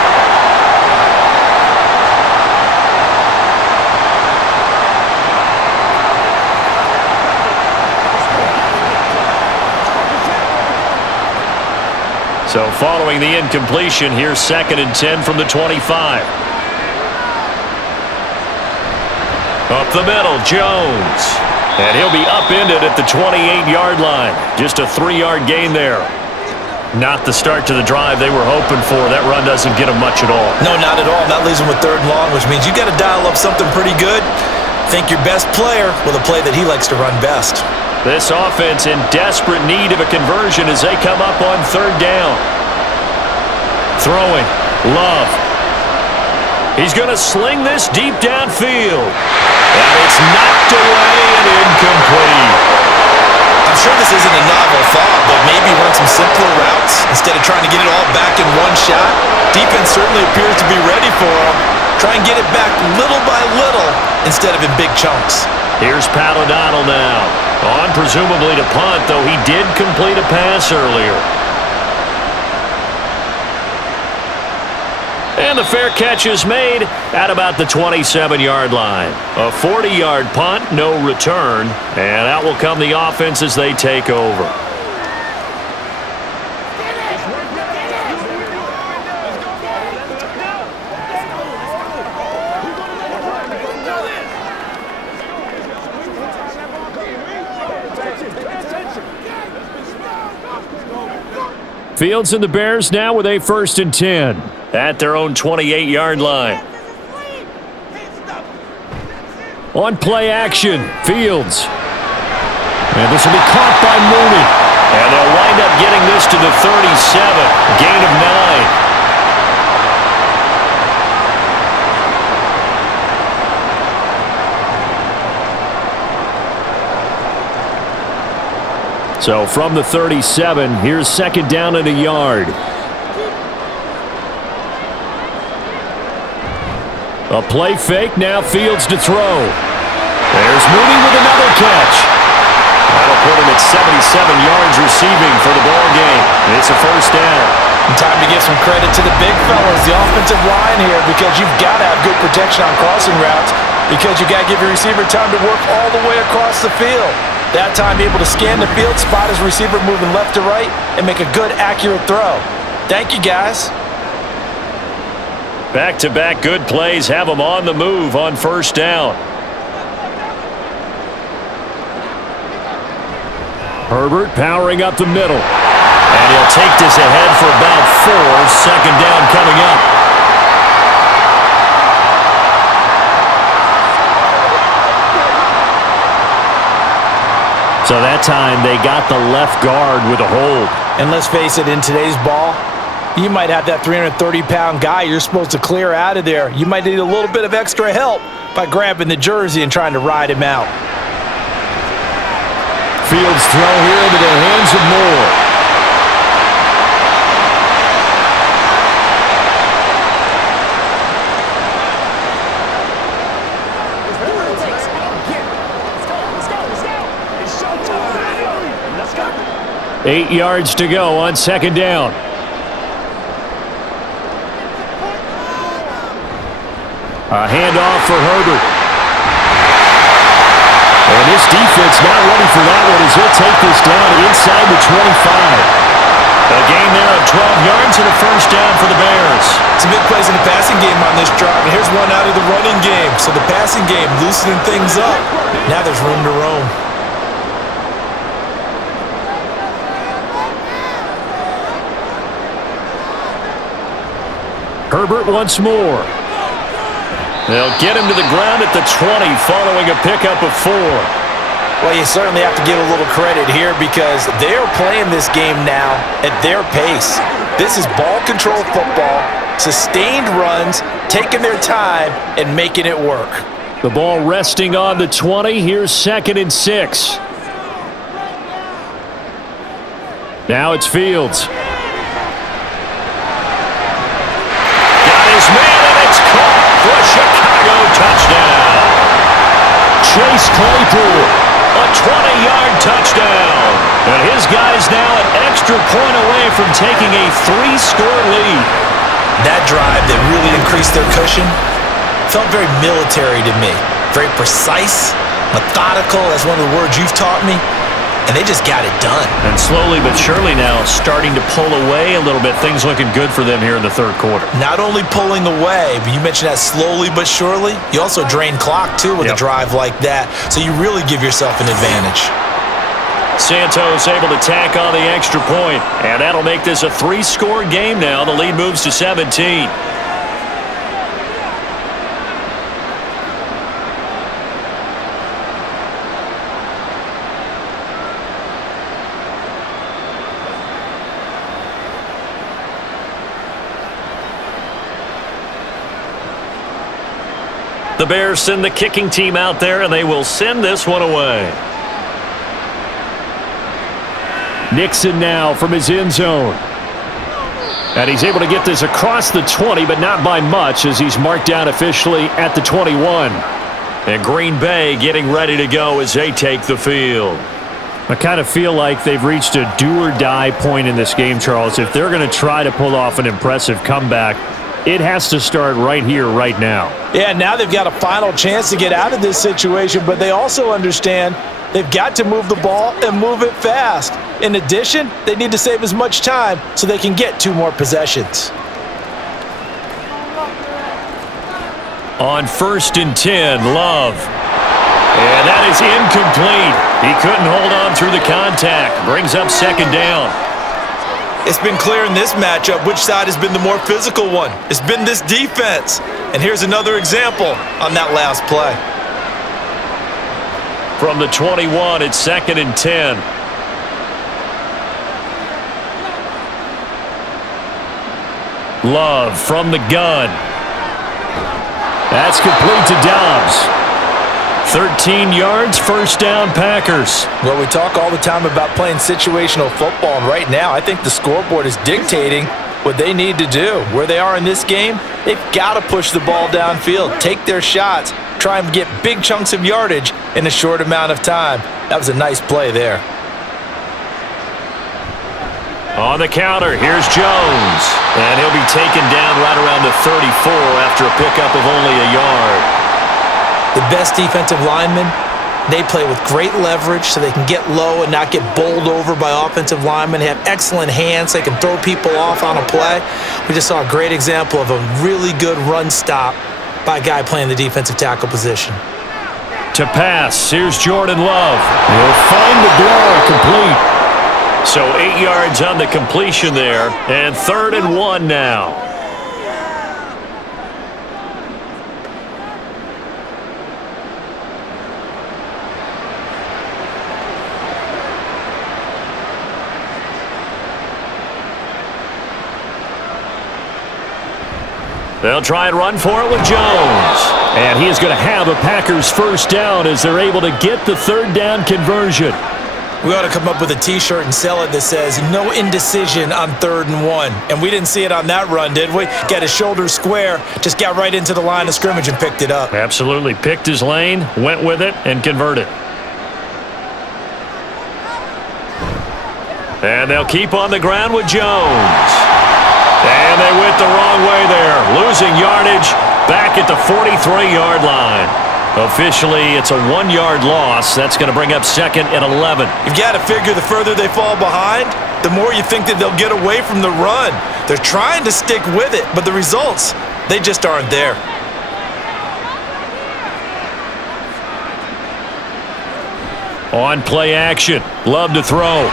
So following the incompletion, here's 2nd and 10 from the 25. Up the middle, Jones. And he'll be upended at the 28-yard line. Just a 3-yard gain there. Not the start to the drive they were hoping for. That run doesn't get them much at all. No, not at all. That leaves them with 3rd and long, which means you got to dial up something pretty good. Think your best player with a play that he likes to run best. This offense in desperate need of a conversion as they come up on 3rd down. Throwing. Love. He's going to sling this deep downfield. And it's knocked away and incomplete. I'm I'm sure this isn't a novel thought, but maybe run some simpler routes instead of trying to get it all back in one shot. Defense certainly appears to be ready for him. Try and get it back little by little instead of in big chunks. Here's Pat O'Donnell now. On presumably to punt, though he did complete a pass earlier. And the fair catch is made at about the 27-yard line. A 40-yard punt, no return. And out will come the offense as they take over. Fields and the Bears now with a 1st and 10 at their own 28-yard line. On play action, Fields. And this will be caught by Mooney. And they'll wind up getting this to the 37, gain of 9. So from the 37, here's 2nd down and a yard. A play fake, now Fields to throw. There's Mooney with another catch. That'll put him at 77 yards receiving for the ball game. It's a 1st down. And time to give some credit to the big fellas, the offensive line here, because you've got to have good protection on crossing routes, because you got to give your receiver time to work all the way across the field. That time able to scan the field, spot his receiver moving left to right, and make a good, accurate throw. Thank you, guys. Back-to-back good plays have them on the move on 1st down. Herbert powering up the middle. And he'll take this ahead for about 4. 2nd down coming up. So that time they got the left guard with a hold. And let's face it, in today's ball, you might have that 330-pound guy you're supposed to clear out of there. You might need a little bit of extra help by grabbing the jersey and trying to ride him out. Fields throw here into the hands of Moore. Eight yards to go on 2nd down. A handoff for Herbert. And this defense not ready for that one as he'll take this down inside the 25. A gain there of 12 yards and a 1st down for the Bears. Some big plays in the passing game on this drive, and here's one out of the running game. So the passing game loosening things up. Now there's room to roam. Herbert once more. They'll get him to the ground at the 20 following a pickup of 4. Well, you certainly have to give a little credit here because they're playing this game now at their pace. This is ball control football, sustained runs, taking their time and making it work. The ball resting on the 20. Here's 2nd and 6. Now it's Fields. Man, and it's caught for a Chicago touchdown. Chase Claypool, a 20-yard touchdown. And his guys now an extra point away from taking a 3-score lead. That drive that really increased their cushion felt very military to me. Very precise, methodical, that's one of the words you've taught me. And they just got it done. And slowly but surely now starting to pull away a little bit. Things looking good for them here in the 3rd quarter. Not only pulling away, but you mentioned that slowly but surely. You also drain clock, too, with a drive like that. So you really give yourself an advantage. Santos able to tack on the extra point. And that'll make this a 3-score game now. The lead moves to 17. The Bears send the kicking team out there, and they will send this one away. Nixon now from his end zone. And he's able to get this across the 20, but not by much, as he's marked down officially at the 21. And Green Bay getting ready to go as they take the field. I kind of feel like they've reached a do-or-die point in this game, Charles. If they're going to try to pull off an impressive comeback, it has to start right here, right now. Yeah, now they've got a final chance to get out of this situation, but they also understand they've got to move the ball and move it fast. In addition, they need to save as much time so they can get 2 more possessions. On 1st and 10, Love. And that is incomplete. He couldn't hold on through the contact. Brings up 2nd down. It's been clear in this matchup which side has been the more physical one. It's been this defense. And here's another example on that last play. From the 21, it's 2nd and 10. Love from the gun. That's complete to Dobbs. 13 yards, 1st down, Packers. Well, we talk all the time about playing situational football, and right now I think the scoreboard is dictating what they need to do. Where they are in this game, they've got to push the ball downfield, take their shots, try and get big chunks of yardage in a short amount of time. That was a nice play there. On the counter, here's Jones. And he'll be taken down right around the 34 after a pickup of only a yard. The best defensive linemen, they play with great leverage so they can get low and not get bowled over by offensive linemen. They have excellent hands. They can throw people off on a play. We just saw a great example of a really good run stop by a guy playing the defensive tackle position. To pass, here's Jordan Love. He'll find the blower complete. So 8 yards on the completion there, and 3rd and 1 now. They'll try and run for it with Jones. And he is going to have a Packers 1st down as they're able to get the 3rd down conversion. We ought to come up with a T-shirt and sell it that says, no indecision on 3rd and 1. And we didn't see it on that run, did we? Got his shoulders square, just got right into the line of scrimmage and picked it up. Absolutely. Picked his lane, went with it, and converted. And they'll keep on the ground with Jones. And they went the wrong way there. Losing yardage back at the 43-yard line. Officially, it's a 1-yard loss. That's going to bring up 2nd and 11. You've got to figure the further they fall behind, the more you think that they'll get away from the run. They're trying to stick with it, but the results, they just aren't there. On play action. Love to throw.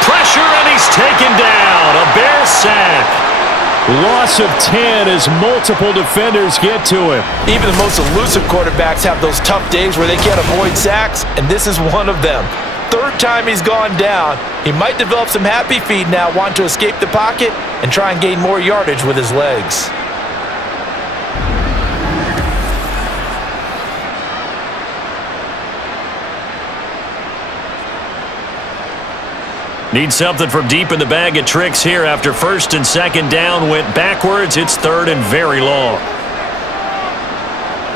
Pressure, and he's taken down. A Bear sack. Loss of 10 as multiple defenders get to him. Even the most elusive quarterbacks have those tough days where they can't avoid sacks, and this is one of them. 3rd time he's gone down. He might develop some happy feet now, want to escape the pocket and try and gain more yardage with his legs. Need something from deep in the bag of tricks here after 1st and 2nd down went backwards. It's 3rd and very long.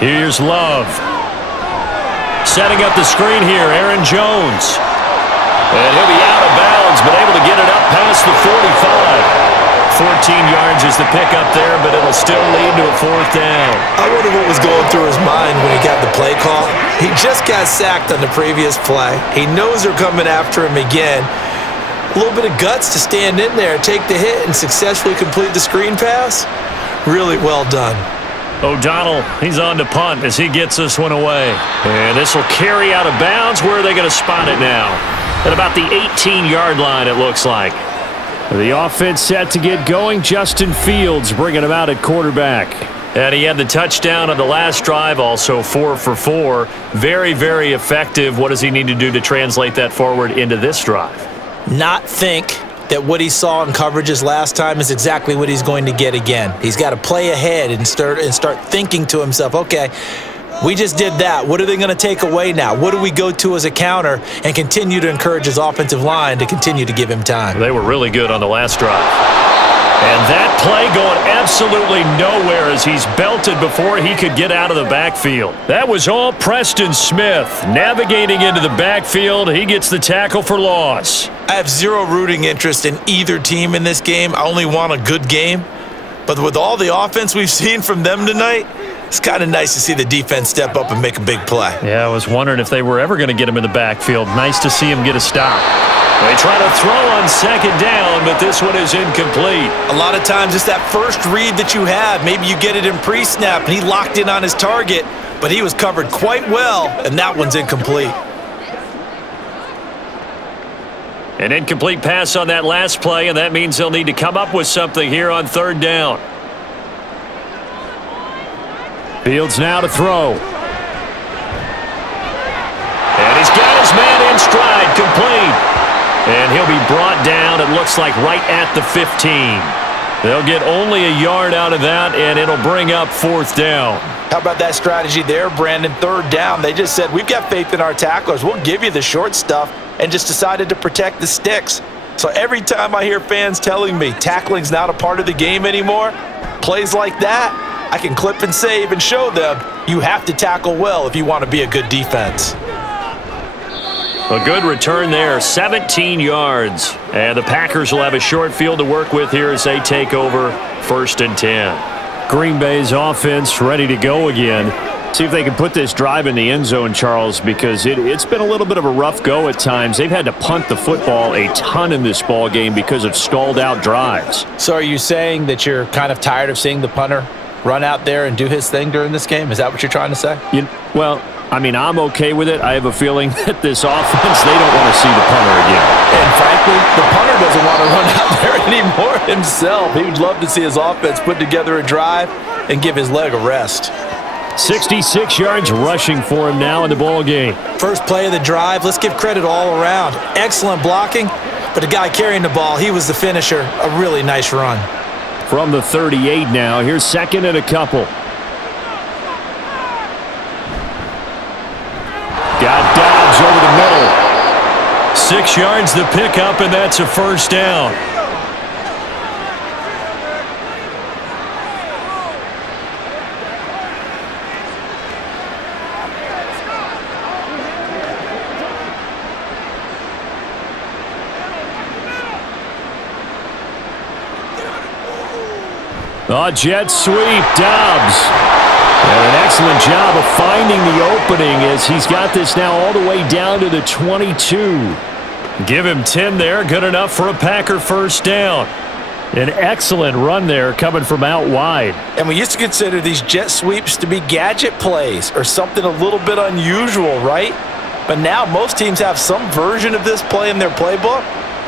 Here's Love. Setting up the screen here, Aaron Jones. And he'll be out of bounds, but able to get it up past the 45. 14 yards is the pickup there, but it'll still lead to a 4th down. I wonder what was going through his mind when he got the play call. He just got sacked on the previous play. He knows they're coming after him again. A little bit of guts to stand in there, take the hit, and successfully complete the screen pass. Really well done. O'Donnell, he's on to punt as he gets this one away. And this will carry out of bounds. Where are they going to spot it now? At about the 18-yard line, it looks like. The offense set to get going. Justin Fields bringing him out at quarterback. And he had the touchdown on the last drive, also 4 for 4. Very, very effective. What does he need to do to translate that forward into this drive? Not think that what he saw in coverages last time is exactly what he's going to get again. He's got to play ahead and start thinking to himself, okay, We just did that. What are they going to take away now? What do we go to as a counter and continue to encourage his offensive line to continue to give him time? They were really good on the last drive. And that play going absolutely nowhere as he's belted before he could get out of the backfield. That was all Preston Smith navigating into the backfield. He gets the tackle for loss. I have zero rooting interest in either team in this game. I only want a good game. But with all the offense we've seen from them tonight, it's kind of nice to see the defense step up and make a big play. Yeah, I was wondering if they were ever going to get him in the backfield. Nice to see him get a stop. They try to throw on second down, but this one is incomplete. A lot of times it's that first read that you have. Maybe you get it in pre-snap, and he locked in on his target, but he was covered quite well, and that one's incomplete. An incomplete pass on that last play, and that means they'll need to come up with something here on third down. Fields now to throw. And he's got his man in stride, complete. And he'll be brought down, it looks like, right at the 15. They'll get only a yard out of that, and it'll bring up fourth down. How about that strategy there, Brandon? Third down, they just said, we've got faith in our tacklers. We'll give you the short stuff, and just decided to protect the sticks. So every time I hear fans telling me tackling's not a part of the game anymore, plays like that, I can clip and save and show them you have to tackle well if you want to be a good defense. A good return there, 17 yards. And the Packers will have a short field to work with here as they take over 1st and 10. Green Bay's offense ready to go again. See if they can put this drive in the end zone, Charles, because it's been a little bit of a rough go at times. They've had to punt the football a ton in this ball game because of stalled out drives. So are you saying that you're kind of tired of seeing the punter run out there and do his thing during this game? Is that what you're trying to say? Well, I mean, I'm okay with it. I have a feeling that this offense, they don't want to see the punter again. And frankly, the punter doesn't want to run out there anymore himself. He would love to see his offense put together a drive and give his leg a rest. 66 yards rushing for him now in the ball game. First play of the drive, let's give credit all around. Excellent blocking, but the guy carrying the ball, he was the finisher. A really nice run. From the 38 now, here's 2nd and a couple. Got Dobbs over the middle. 6 yards the pickup, and that's a first down. A jet sweep, Dobbs. And an excellent job of finding the opening as he's got this now all the way down to the 22. Give him 10 there, good enough for a Packer first down. An excellent run there coming from out wide. And we used to consider these jet sweeps to be gadget plays or something a little bit unusual, right? But now most teams have some version of this play in their playbook.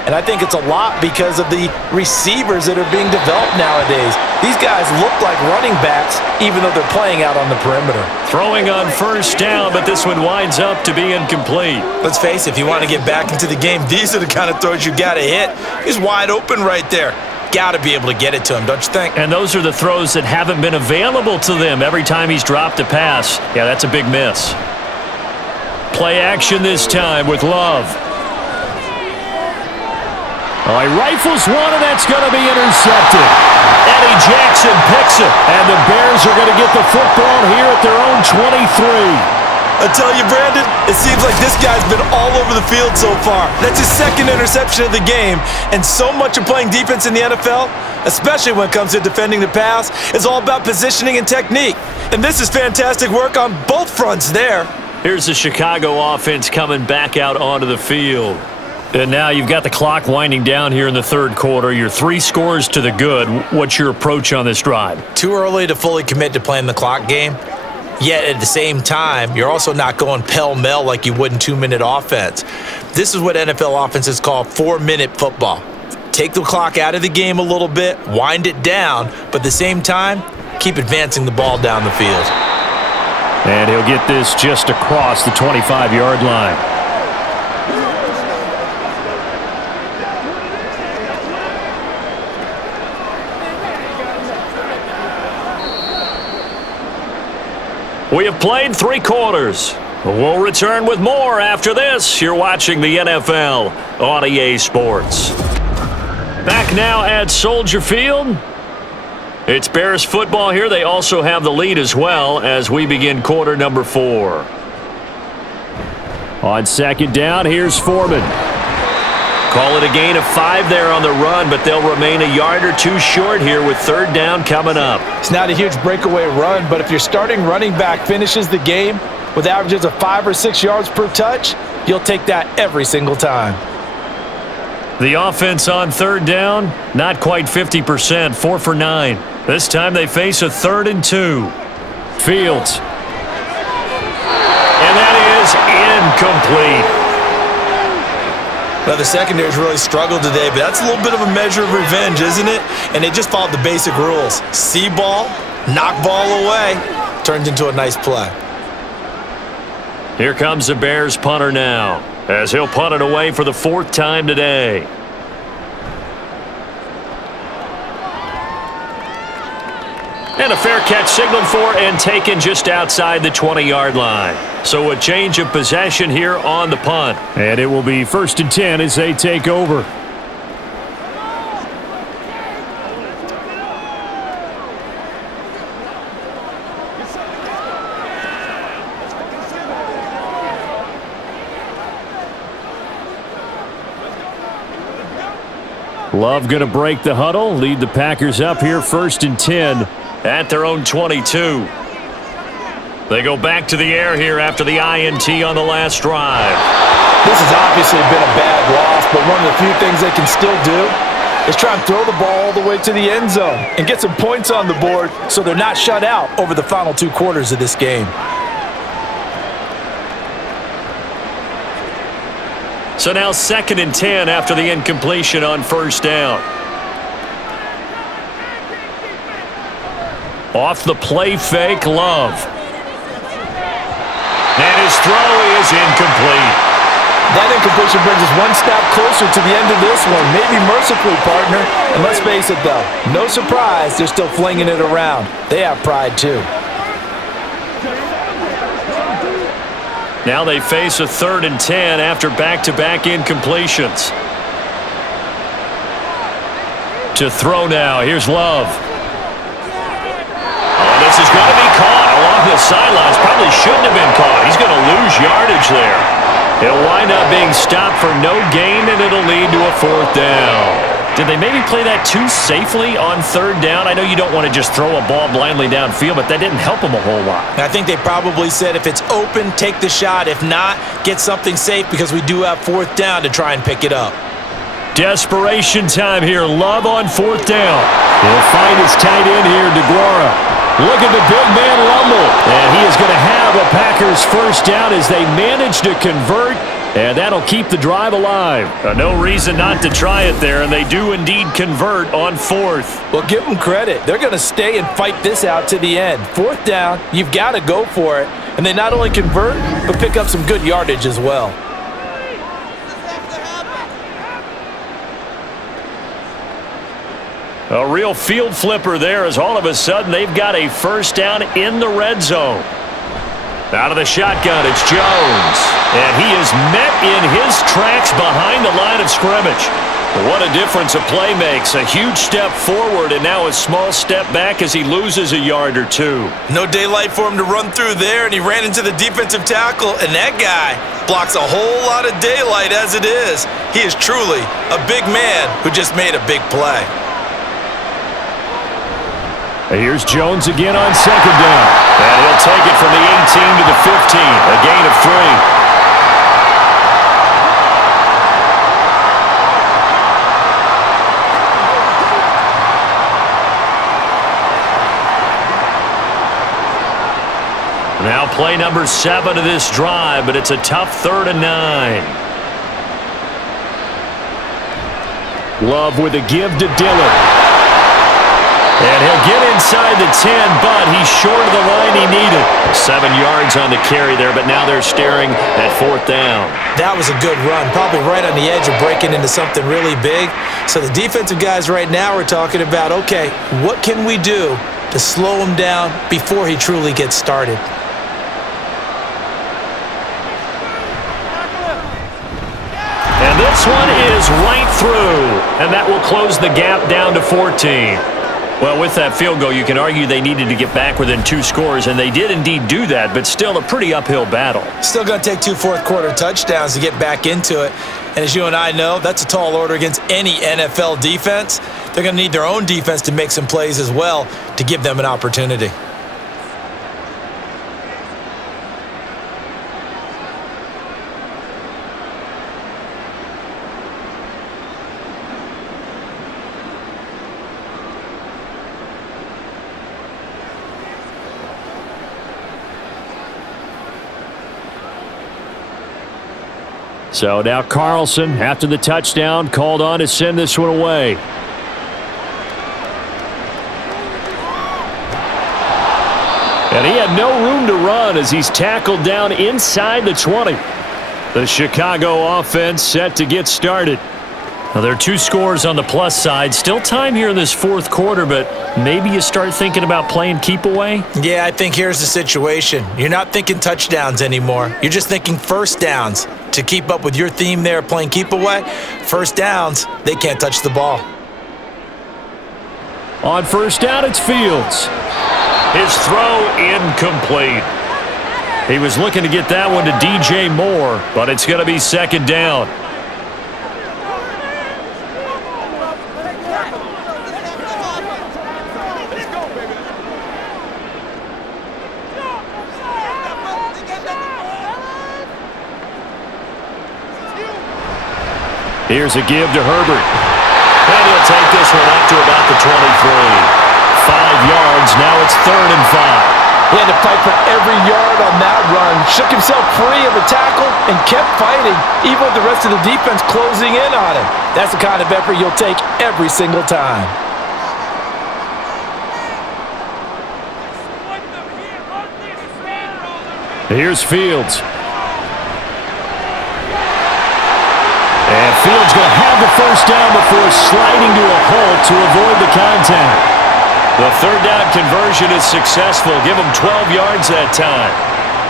And I think it's a lot because of the receivers that are being developed nowadays. These guys look like running backs even though they're playing out on the perimeter. Throwing on first down, but this one winds up to be incomplete. Let's face it, if you want to get back into the game, these are the kind of throws you got to hit. He's wide open right there. Got to be able to get it to him, don't you think? And those are the throws that haven't been available to them every time he's dropped a pass. Yeah, that's a big miss. Play action this time with Love. Oh, he rifles one, and that's going to be intercepted. Eddie Jackson picks it, and the Bears are going to get the football here at their own 23. I tell you, Brandon, it seems like this guy's been all over the field so far. That's his 2nd interception of the game, and so much of playing defense in the NFL, especially when it comes to defending the pass, is all about positioning and technique. And this is fantastic work on both fronts there. Here's the Chicago offense coming back out onto the field. And now you've got the clock winding down here in the 3rd quarter. You're 3 scores to the good. What's your approach on this drive? Too early to fully commit to playing the clock game. Yet at the same time, you're also not going pell-mell like you would in 2-minute offense. This is what NFL offenses call 4-minute football. Take the clock out of the game a little bit, wind it down, but at the same time, keep advancing the ball down the field. And he'll get this just across the 25-yard line. We have played 3 quarters. We'll return with more after this. You're watching the NFL on EA Sports. Back now at Soldier Field. It's Bears football here. They also have the lead as well as we begin quarter number 4. On second down, here's Foreman. Call it a gain of 5 there on the run, but they'll remain a yard or 2 short here with third down coming up. It's not a huge breakaway run, but if your starting running back finishes the game with averages of 5 or 6 yards per touch, you'll take that every single time. The offense on third down, not quite 50%, 4 for 9. This time they face a 3rd and 2. Fields. And that is incomplete. Well, the secondary's really struggled today, but that's a little bit of a measure of revenge, isn't it? And they just followed the basic rules. See ball, knock ball away. Turns into a nice play. Here comes the Bears punter now, as he'll punt it away for the 4th time today. And a fair catch signaled for and taken just outside the 20-yard line. So a change of possession here on the punt. And it will be 1st and 10 as they take over. Love going to break the huddle, lead the Packers up here 1st and 10 at their own 22. They go back to the air here after the INT on the last drive. This has obviously been a bad loss, but one of the few things they can still do is try and throw the ball all the way to the end zone and get some points on the board so they're not shut out over the final 2 quarters of this game. So now 2nd and 10 after the incompletion on 1st down. Off the play fake, Love. And his throw is incomplete. That incompletion brings us one step closer to the end of this one. Maybe mercifully, partner. And let's face it, though, no surprise, they're still flinging it around. They have pride, too. Now they face a 3rd and 10 after back-to-back incompletions. To throw now, here's Love. Oh, this is going to be caught along the sidelines. Probably shouldn't have been caught. He's going to lose yardage there. It'll wind up being stopped for no gain, and it'll lead to a 4th down. Did they maybe play that too safely on 3rd down? I know you don't want to just throw a ball blindly downfield, but that didn't help them a whole lot. I think they probably said if it's open, take the shot. If not, get something safe because we do have 4th down to try and pick it up. Desperation time here. Love on 4th down. He'll find his tight end here, DeGuara. Look at the big man rumble. And he is going to have a Packers 1st down as they manage to convert. And that'll keep the drive alive. No reason not to try it there, and they do indeed convert on 4th. Well, give them credit. They're going to stay and fight this out to the end. 4th down, you've got to go for it. And they not only convert, but pick up some good yardage as well. A real field flipper there as all of a sudden they've got a 1st down in the red zone. Out of the shotgun, it's Jones. And he is met in his tracks behind the line of scrimmage. What a difference a play makes. A huge step forward and now a small step back as he loses a yard or 2. No daylight for him to run through there, and he ran into the defensive tackle, and that guy blocks a whole lot of daylight as it is. He is truly a big man who just made a big play. Here's Jones again on 2nd down. And he'll take it from the 18 to the 15. A gain of 3. Now play number 7 of this drive, but it's a tough 3rd and 9. Love with a give to Dillon. And he'll get inside the 10, but he's short of the line he needed. 7 yards on the carry there, but now they're staring at 4th down. That was a good run, probably right on the edge of breaking into something really big. So the defensive guys right now are talking about, okay, what can we do to slow him down before he truly gets started? through, and that will close the gap down to 14. Well, with that field goal, you can argue they needed to get back within 2 scores, and they did indeed do that, but still a pretty uphill battle. Still going to take 2 fourth-quarter touchdowns to get back into it. And as you and I know, that's a tall order against any NFL defense. They're going to need their own defense to make some plays as well to give them an opportunity. So now Carlson, after the touchdown, called on to send this one away. And he had no room to run as he's tackled down inside the 20. The Chicago offense set to get started. Now, there are 2 scores on the plus side. Still time here in this 4th quarter, but maybe you start thinking about playing keep away? Yeah, I think here's the situation. You're not thinking touchdowns anymore. You're just thinking first downs. To keep up with your theme there, playing keep away, first downs, they can't touch the ball. On first down, it's Fields. His throw incomplete. He was looking to get that one to DJ Moore, but it's going to be 2nd down. Here's a give to Herbert. And he'll take this one up to about the 23. 5 yards. Now it's 3rd and 5. He had to fight for every yard on that run. Shook himself free of the tackle and kept fighting, even with the rest of the defense closing in on him. That's the kind of effort you'll take every single time. Here's Fields. And Fields going to have the first down before sliding to a halt to avoid the contact. The 3rd down conversion is successful. Give him 12 yards that time.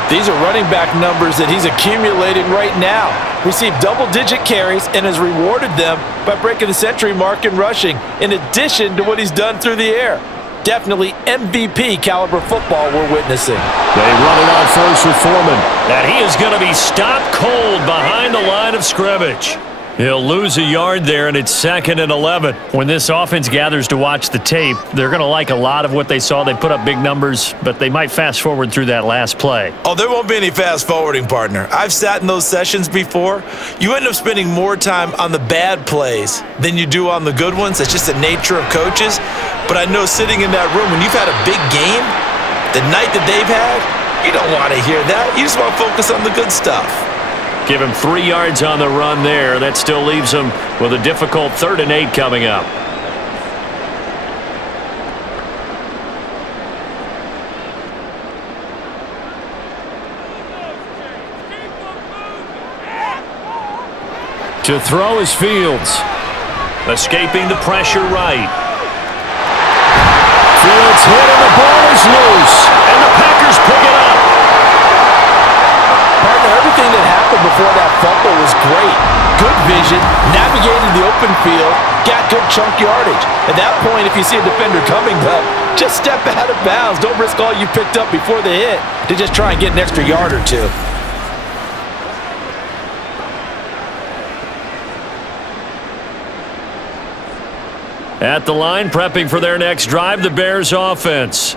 These are running back numbers that he's accumulating right now. Received double-digit carries and has rewarded them by breaking the century mark in rushing, in addition to what he's done through the air. Definitely MVP caliber football we're witnessing. They run it on first with Foreman. And he is going to be stopped cold behind the line of scrimmage. He'll lose a yard there, and it's 2nd and 11. When this offense gathers to watch the tape, they're going to like a lot of what they saw. They put up big numbers, but they might fast forward through that last play. Oh, there won't be any fast forwarding, partner. I've sat in those sessions before. You end up spending more time on the bad plays than you do on the good ones. That's just the nature of coaches. But I know sitting in that room, when you've had a big game, the night that they've had, you don't want to hear that. You just want to focus on the good stuff. Give him 3 yards on the run there. That still leaves him with a difficult 3rd and 8 coming up. To throw is Fields. Escaping the pressure right. Fields hit and the ball is loose. And the Packers pick it up. Partner, everything that happened before that fumble was great. Good vision, navigated the open field, got good chunk yardage. At that point, if you see a defender coming, though, just step out of bounds. Don't risk all you picked up before the hit to just try and get an extra yard or 2. At the line, prepping for their next drive, the Bears offense.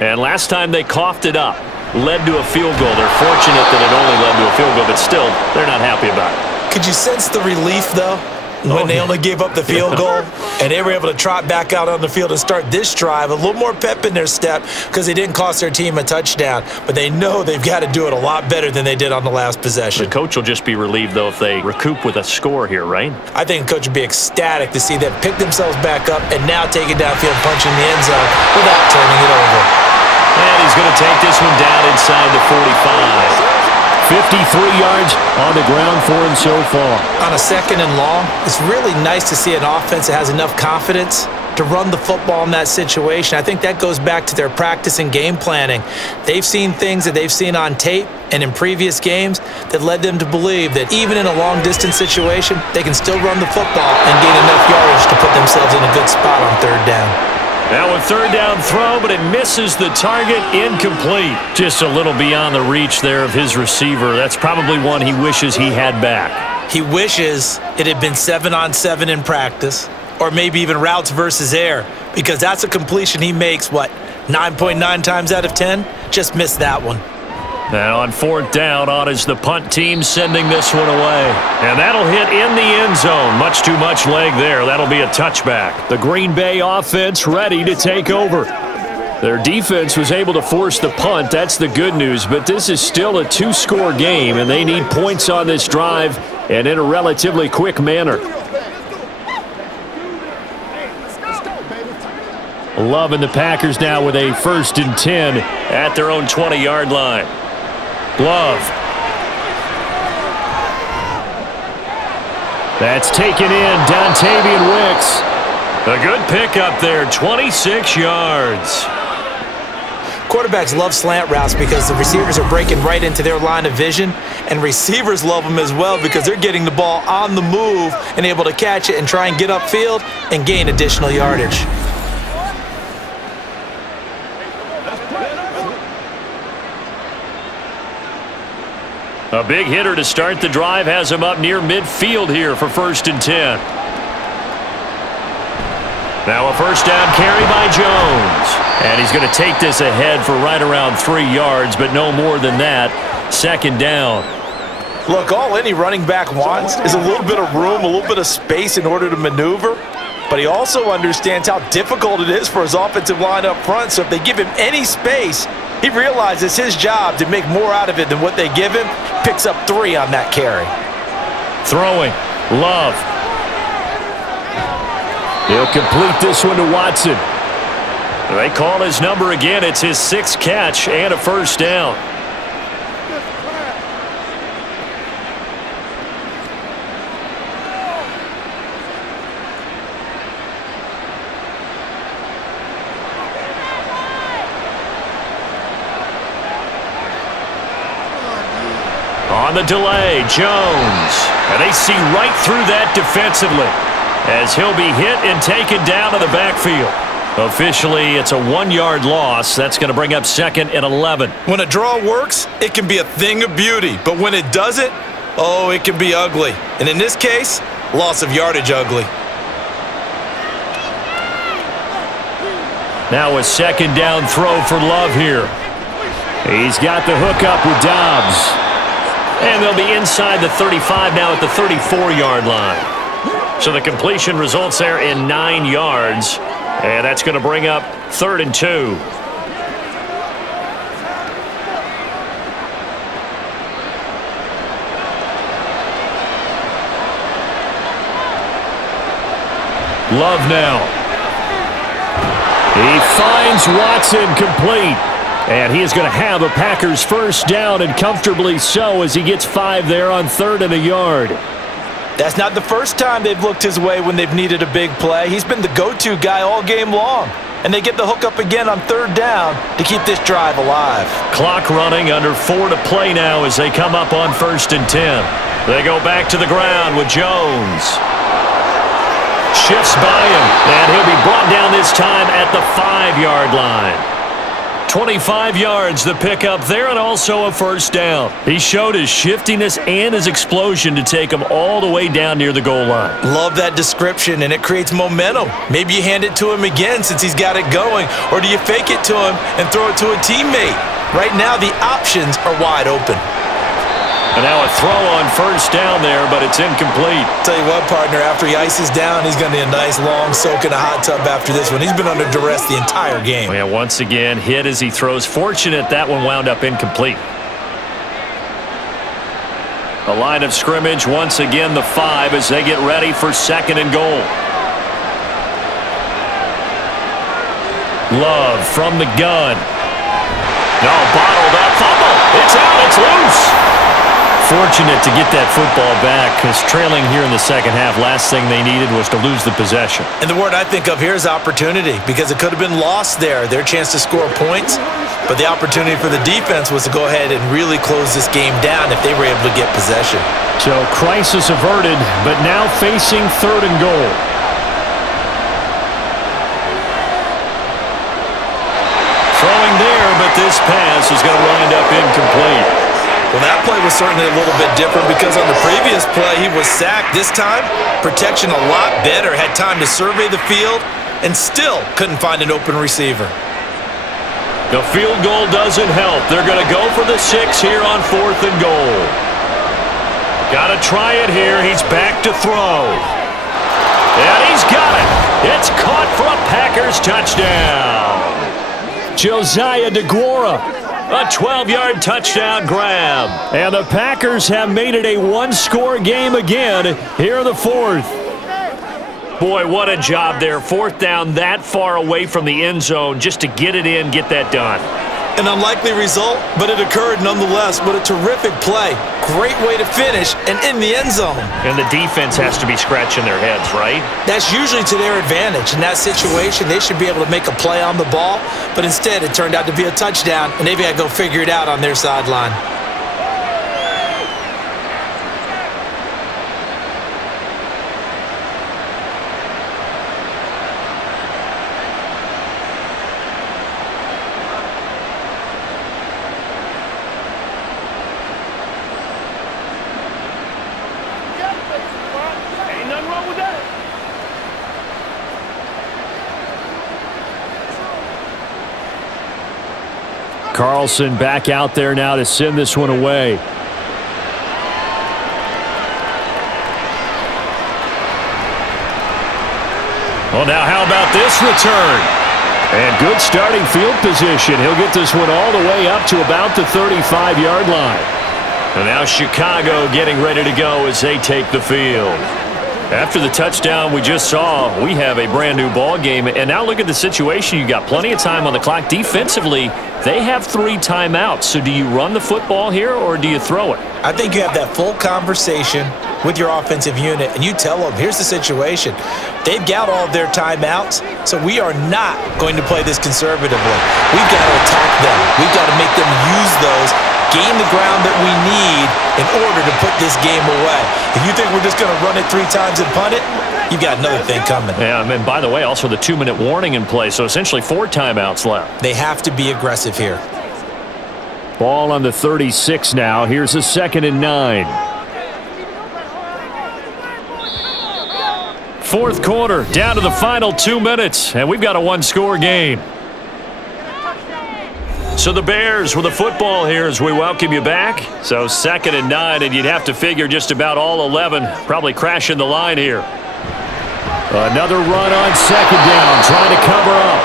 And last time they coughed it up, led to a field goal. They're fortunate that it only led to a field goal, but still, they're not happy about it. Could you sense the relief, though, when they only gave up the field goal and they were able to trot back out on the field and start this drive? A little more pep in their step because they didn't cost their team a touchdown, but they know they've got to do it a lot better than they did on the last possession. The coach will just be relieved, though, if they recoup with a score here, right? I think the coach would be ecstatic to see them pick themselves back up and now take it downfield, punching the end zone without turning it over. And he's going to take this one down inside the 45. 53 yards on the ground for him so far. On a 2nd and long, it's really nice to see an offense that has enough confidence to run the football in that situation. I think that goes back to their practice and game planning. They've seen things that they've seen on tape and in previous games that led them to believe that even in a long-distance situation, they can still run the football and gain enough yardage to put themselves in a good spot on third down. Now a third down throw, but it misses the target, incomplete. Just a little beyond the reach there of his receiver. That's probably one he wishes he had back. He wishes it had been 7-on-7 in practice, or maybe even routes versus air, because that's a completion he makes, 9.9 times out of 10? Just missed that one. Now on fourth down, on is the punt team sending this one away. And that'll hit in the end zone. Much too much leg there. That'll be a touchback. The Green Bay offense ready to take over. Their defense was able to force the punt. That's the good news. But this is still a two-score game, and they need points on this drive and in a relatively quick manner. Love and the Packers now with a 1st and 10 at their own 20-yard line. Love. That's taken in. Dontavian Wicks. A good pickup there, 26 yards. Quarterbacks love slant routes because the receivers are breaking right into their line of vision, and receivers love them as well because they're getting the ball on the move and able to catch it and try and get upfield and gain additional yardage. A big hitter to start the drive has him up near midfield here for 1st and 10. Now a first down carry by Jones. And he's going to take this ahead for right around 3 yards, but no more than that. 2nd down. Look, all any running back wants is a little bit of room, a little bit of space in order to maneuver. But he also understands how difficult it is for his offensive line up front. So if they give him any space, he realizes his job to make more out of it than what they give him. Picks up 3 on that carry. Throwing. Love. He'll complete this one to Watson. They call his number again. It's his 6th catch and a first down. On the delay, Jones. And they see right through that defensively as he'll be hit and taken down to the backfield. Officially, it's a 1-yard loss. That's going to bring up 2nd and 11. When a draw works, it can be a thing of beauty. But when it doesn't, oh, it can be ugly. And in this case, loss of yardage ugly. Now a 2nd down throw for Love here. He's got the hook up with Dobbs. And they'll be inside the 35 now at the 34-yard line. So the completion results there in 9 yards. And that's going to bring up 3rd and 2. Love now. He finds Watson complete. And he is going to have a Packers first down, and comfortably so, as he gets 5 there on 3rd and a yard. That's not the first time they've looked his way when they've needed a big play. He's been the go-to guy all game long. And they get the hook up again on 3rd down to keep this drive alive. Clock running, under 4 to play now as they come up on 1st and 10. They go back to the ground with Jones. Shifts by him, and he'll be brought down this time at the 5-yard line. 25 yards the pickup there, and also a first down. He showed his shiftiness and his explosion to take him all the way down near the goal line. Love that description, and it creates momentum. Maybe you hand it to him again since he's got it going, or do you fake it to him and throw it to a teammate? Right now, the options are wide open. And now a throw on first down there, but it's incomplete. Tell you what, partner, after he ices down, he's going to need a nice long soak in a hot tub after this one. He's been under duress the entire game. Yeah, once again, hit as he throws. Fortunate that one wound up incomplete. The line of scrimmage, once again, the 5 as they get ready for 2nd and goal. Love from the gun. No, bottled up, fumble. It's out, it's loose. fortunate to get that football back because trailing here in the second half, last thing they needed was to lose the possession. And the word I think of here is opportunity, because it could have been lost there, their chance to score points. But the opportunity for the defense was to go ahead and really close this game down if they were able to get possession. So crisis averted, but now facing 3rd and goal. Throwing there, but this pass is going to wind up incomplete. Well, that play was certainly a little bit different because on the previous play, he was sacked. This time, protection a lot better. Had time to survey the field and still couldn't find an open receiver. The field goal doesn't help. They're going to go for the 6 here on 4th and goal. Got to try it here. He's back to throw. And he's got it. It's caught for a Packers touchdown. Josiah DeGuara. A 12-yard touchdown grab. And the Packers have made it a one-score game again here in the 4th. Boy, what a job there. 4th down that far away from the end zone just to get it in, get that done. An unlikely result, but it occurred nonetheless. But a terrific play. Great way to finish and in the end zone. And the defense has to be scratching their heads, right? That's usually to their advantage. In that situation, they should be able to make a play on the ball, but instead it turned out to be a touchdown, and they've got to go figure it out on their sideline. Carlson back out there now to send this one away. Well, now how about this return? And good starting field position. He'll get this one all the way up to about the 35-yard line. And now Chicago getting ready to go as they take the field. After the touchdown we just saw, we have a brand-new ball game. And now look at the situation. You got plenty of time on the clock. Defensively, they have 3 timeouts. So do you run the football here or do you throw it? I think you have that full conversation with your offensive unit, and you tell them, here's the situation. They've got all of their timeouts, so we are not going to play this conservatively. We've got to attack them. We've got to make them use those, gain the ground that we need in order to put this game away. If you think we're just going to run it 3 times and punt it, you've got another thing coming. Yeah, and by the way, also the 2-minute warning in play, so essentially 4 timeouts left. They have to be aggressive here. Ball on the 36 now. Here's a 2nd and 9. 4th quarter, down to the final 2 minutes, and we've got a one-score game. So the Bears with the football here as we welcome you back. So 2nd and 9, and you'd have to figure just about all 11 probably crashing the line here. Another run on 2nd down, trying to cover up.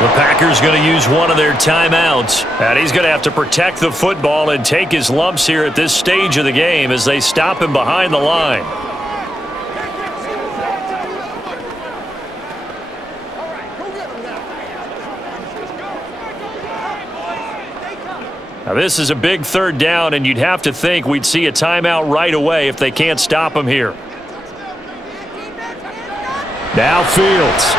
The Packers going to use one of their timeouts, and he's going to have to protect the football and take his lumps here at this stage of the game as they stop him behind the line. Now this is a big 3rd down, and you'd have to think we'd see a timeout right away if they can't stop him here. Now Fields.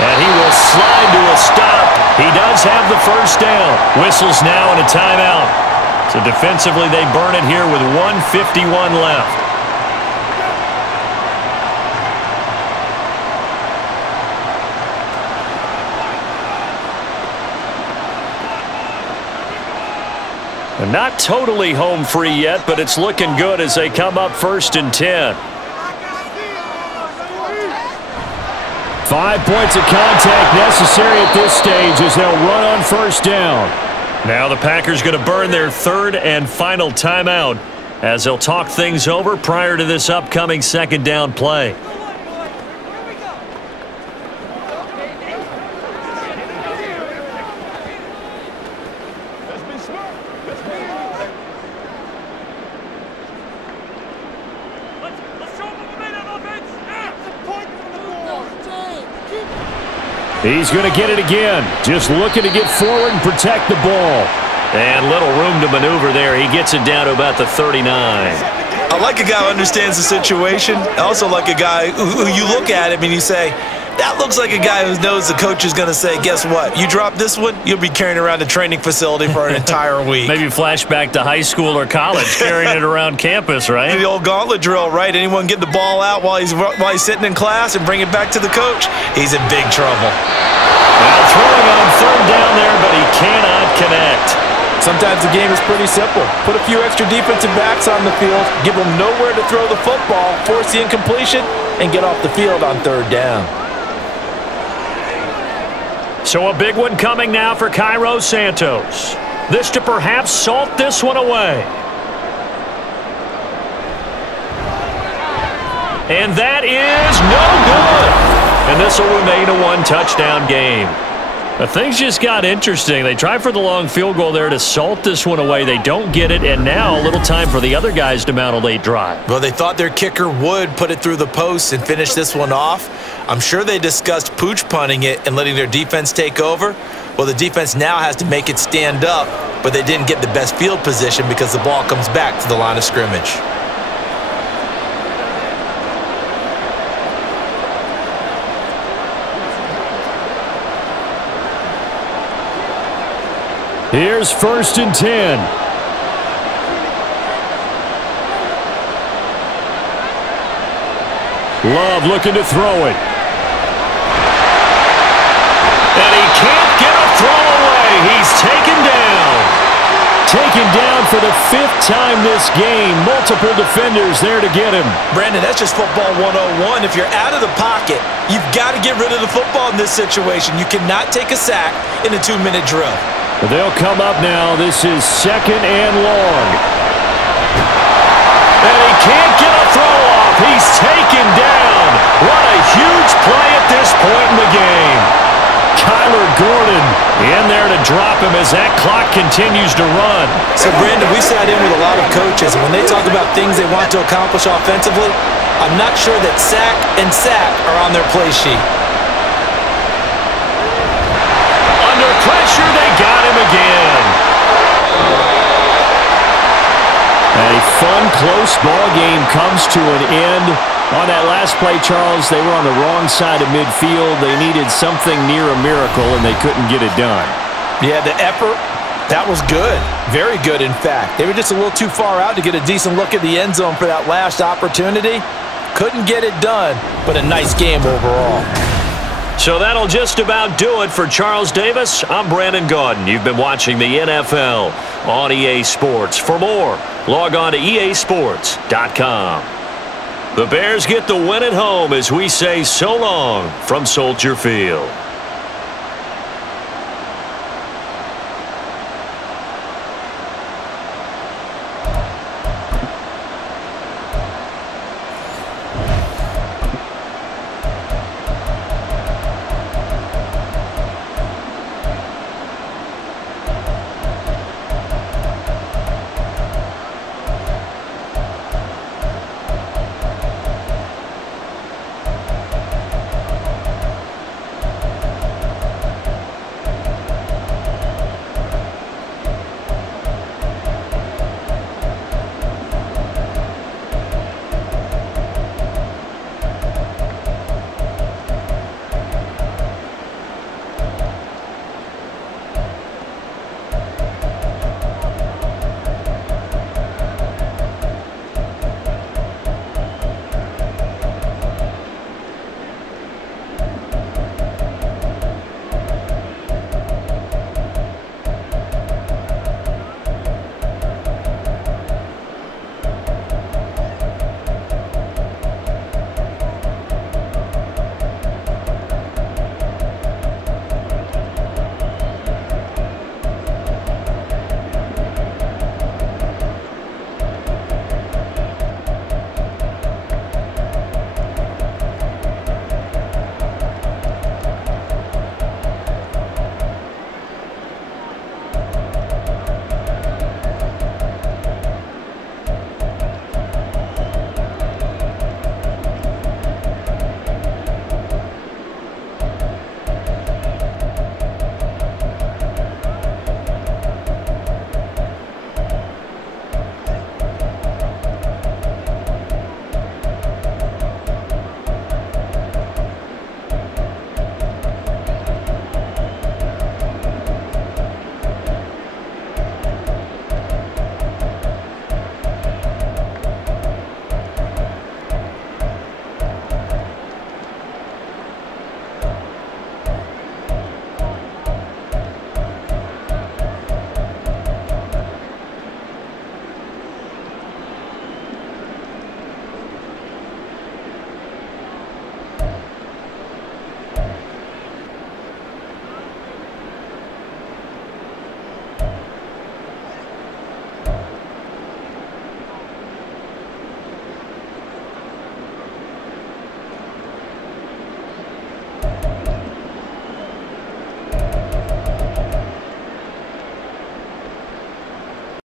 And he will slide to a stop. He does have the 1st down. Whistles now and a timeout. So defensively they burn it here with 1:51 left. And not totally home free yet, but it's looking good as they come up 1st and 10. 5 points of contact necessary at this stage as they'll run on 1st down. Now the Packers going to burn their 3rd and final timeout as they'll talk things over prior to this upcoming 2nd down play. He's going to get it again. Just looking to get forward and protect the ball. And little room to maneuver there. He gets it down to about the 39. I like a guy who understands the situation. I also like a guy who you look at him and you say, that looks like a guy who knows the coach is going to say, guess what? You drop this one, you'll be carrying around the training facility for an entire week. Maybe flashback to high school or college, carrying it around campus, right? The old gauntlet drill, right? Anyone get the ball out while he's sitting in class and bring it back to the coach? He's in big trouble. Well, throwing on third down there, but he cannot connect. Sometimes the game is pretty simple. Put a few extra defensive backs on the field, give them nowhere to throw the football, force the incompletion, and get off the field on third down. So a big one coming now for Cairo Santos. This to perhaps salt this one away. And that is no good. And this will remain a one-touchdown game. But things just got interesting. They tried for the long field goal there to salt this one away. They don't get it, and now a little time for the other guys to mount a late drive. Well, they thought their kicker would put it through the post and finish this one off. I'm sure they discussed pooch punting it and letting their defense take over. Well, the defense now has to make it stand up, but they didn't get the best field position because the ball comes back to the line of scrimmage. Here's 1st and 10. Love looking to throw it. And he can't get a throw away. He's taken down. Taken down for the 5th time this game. Multiple defenders there to get him. Brandon, that's just football 101. If you're out of the pocket, you've got to get rid of the football in this situation. You cannot take a sack in a 2-minute drill. They'll come up now. This is 2nd and long. And he can't get a throw off. He's taken down. What a huge play at this point in the game. Kyler Gordon in there to drop him as that clock continues to run. So, Brandon, we sat in with a lot of coaches, and when they talk about things they want to accomplish offensively, I'm not sure that sack and sack are on their play sheet. Under pressure, they got him again. A fun, close ball game comes to an end. On that last play, Charles, they were on the wrong side of midfield. They needed something near a miracle, and they couldn't get it done. Yeah, the effort, that was good. Very good, in fact. They were just a little too far out to get a decent look at the end zone for that last opportunity. Couldn't get it done, but a nice game overall. So that'll just about do it for Charles Davis. I'm Brandon Gaudin. You've been watching the NFL on EA Sports. For more, log on to easports.com. The Bears get the win at home as we say so long from Soldier Field.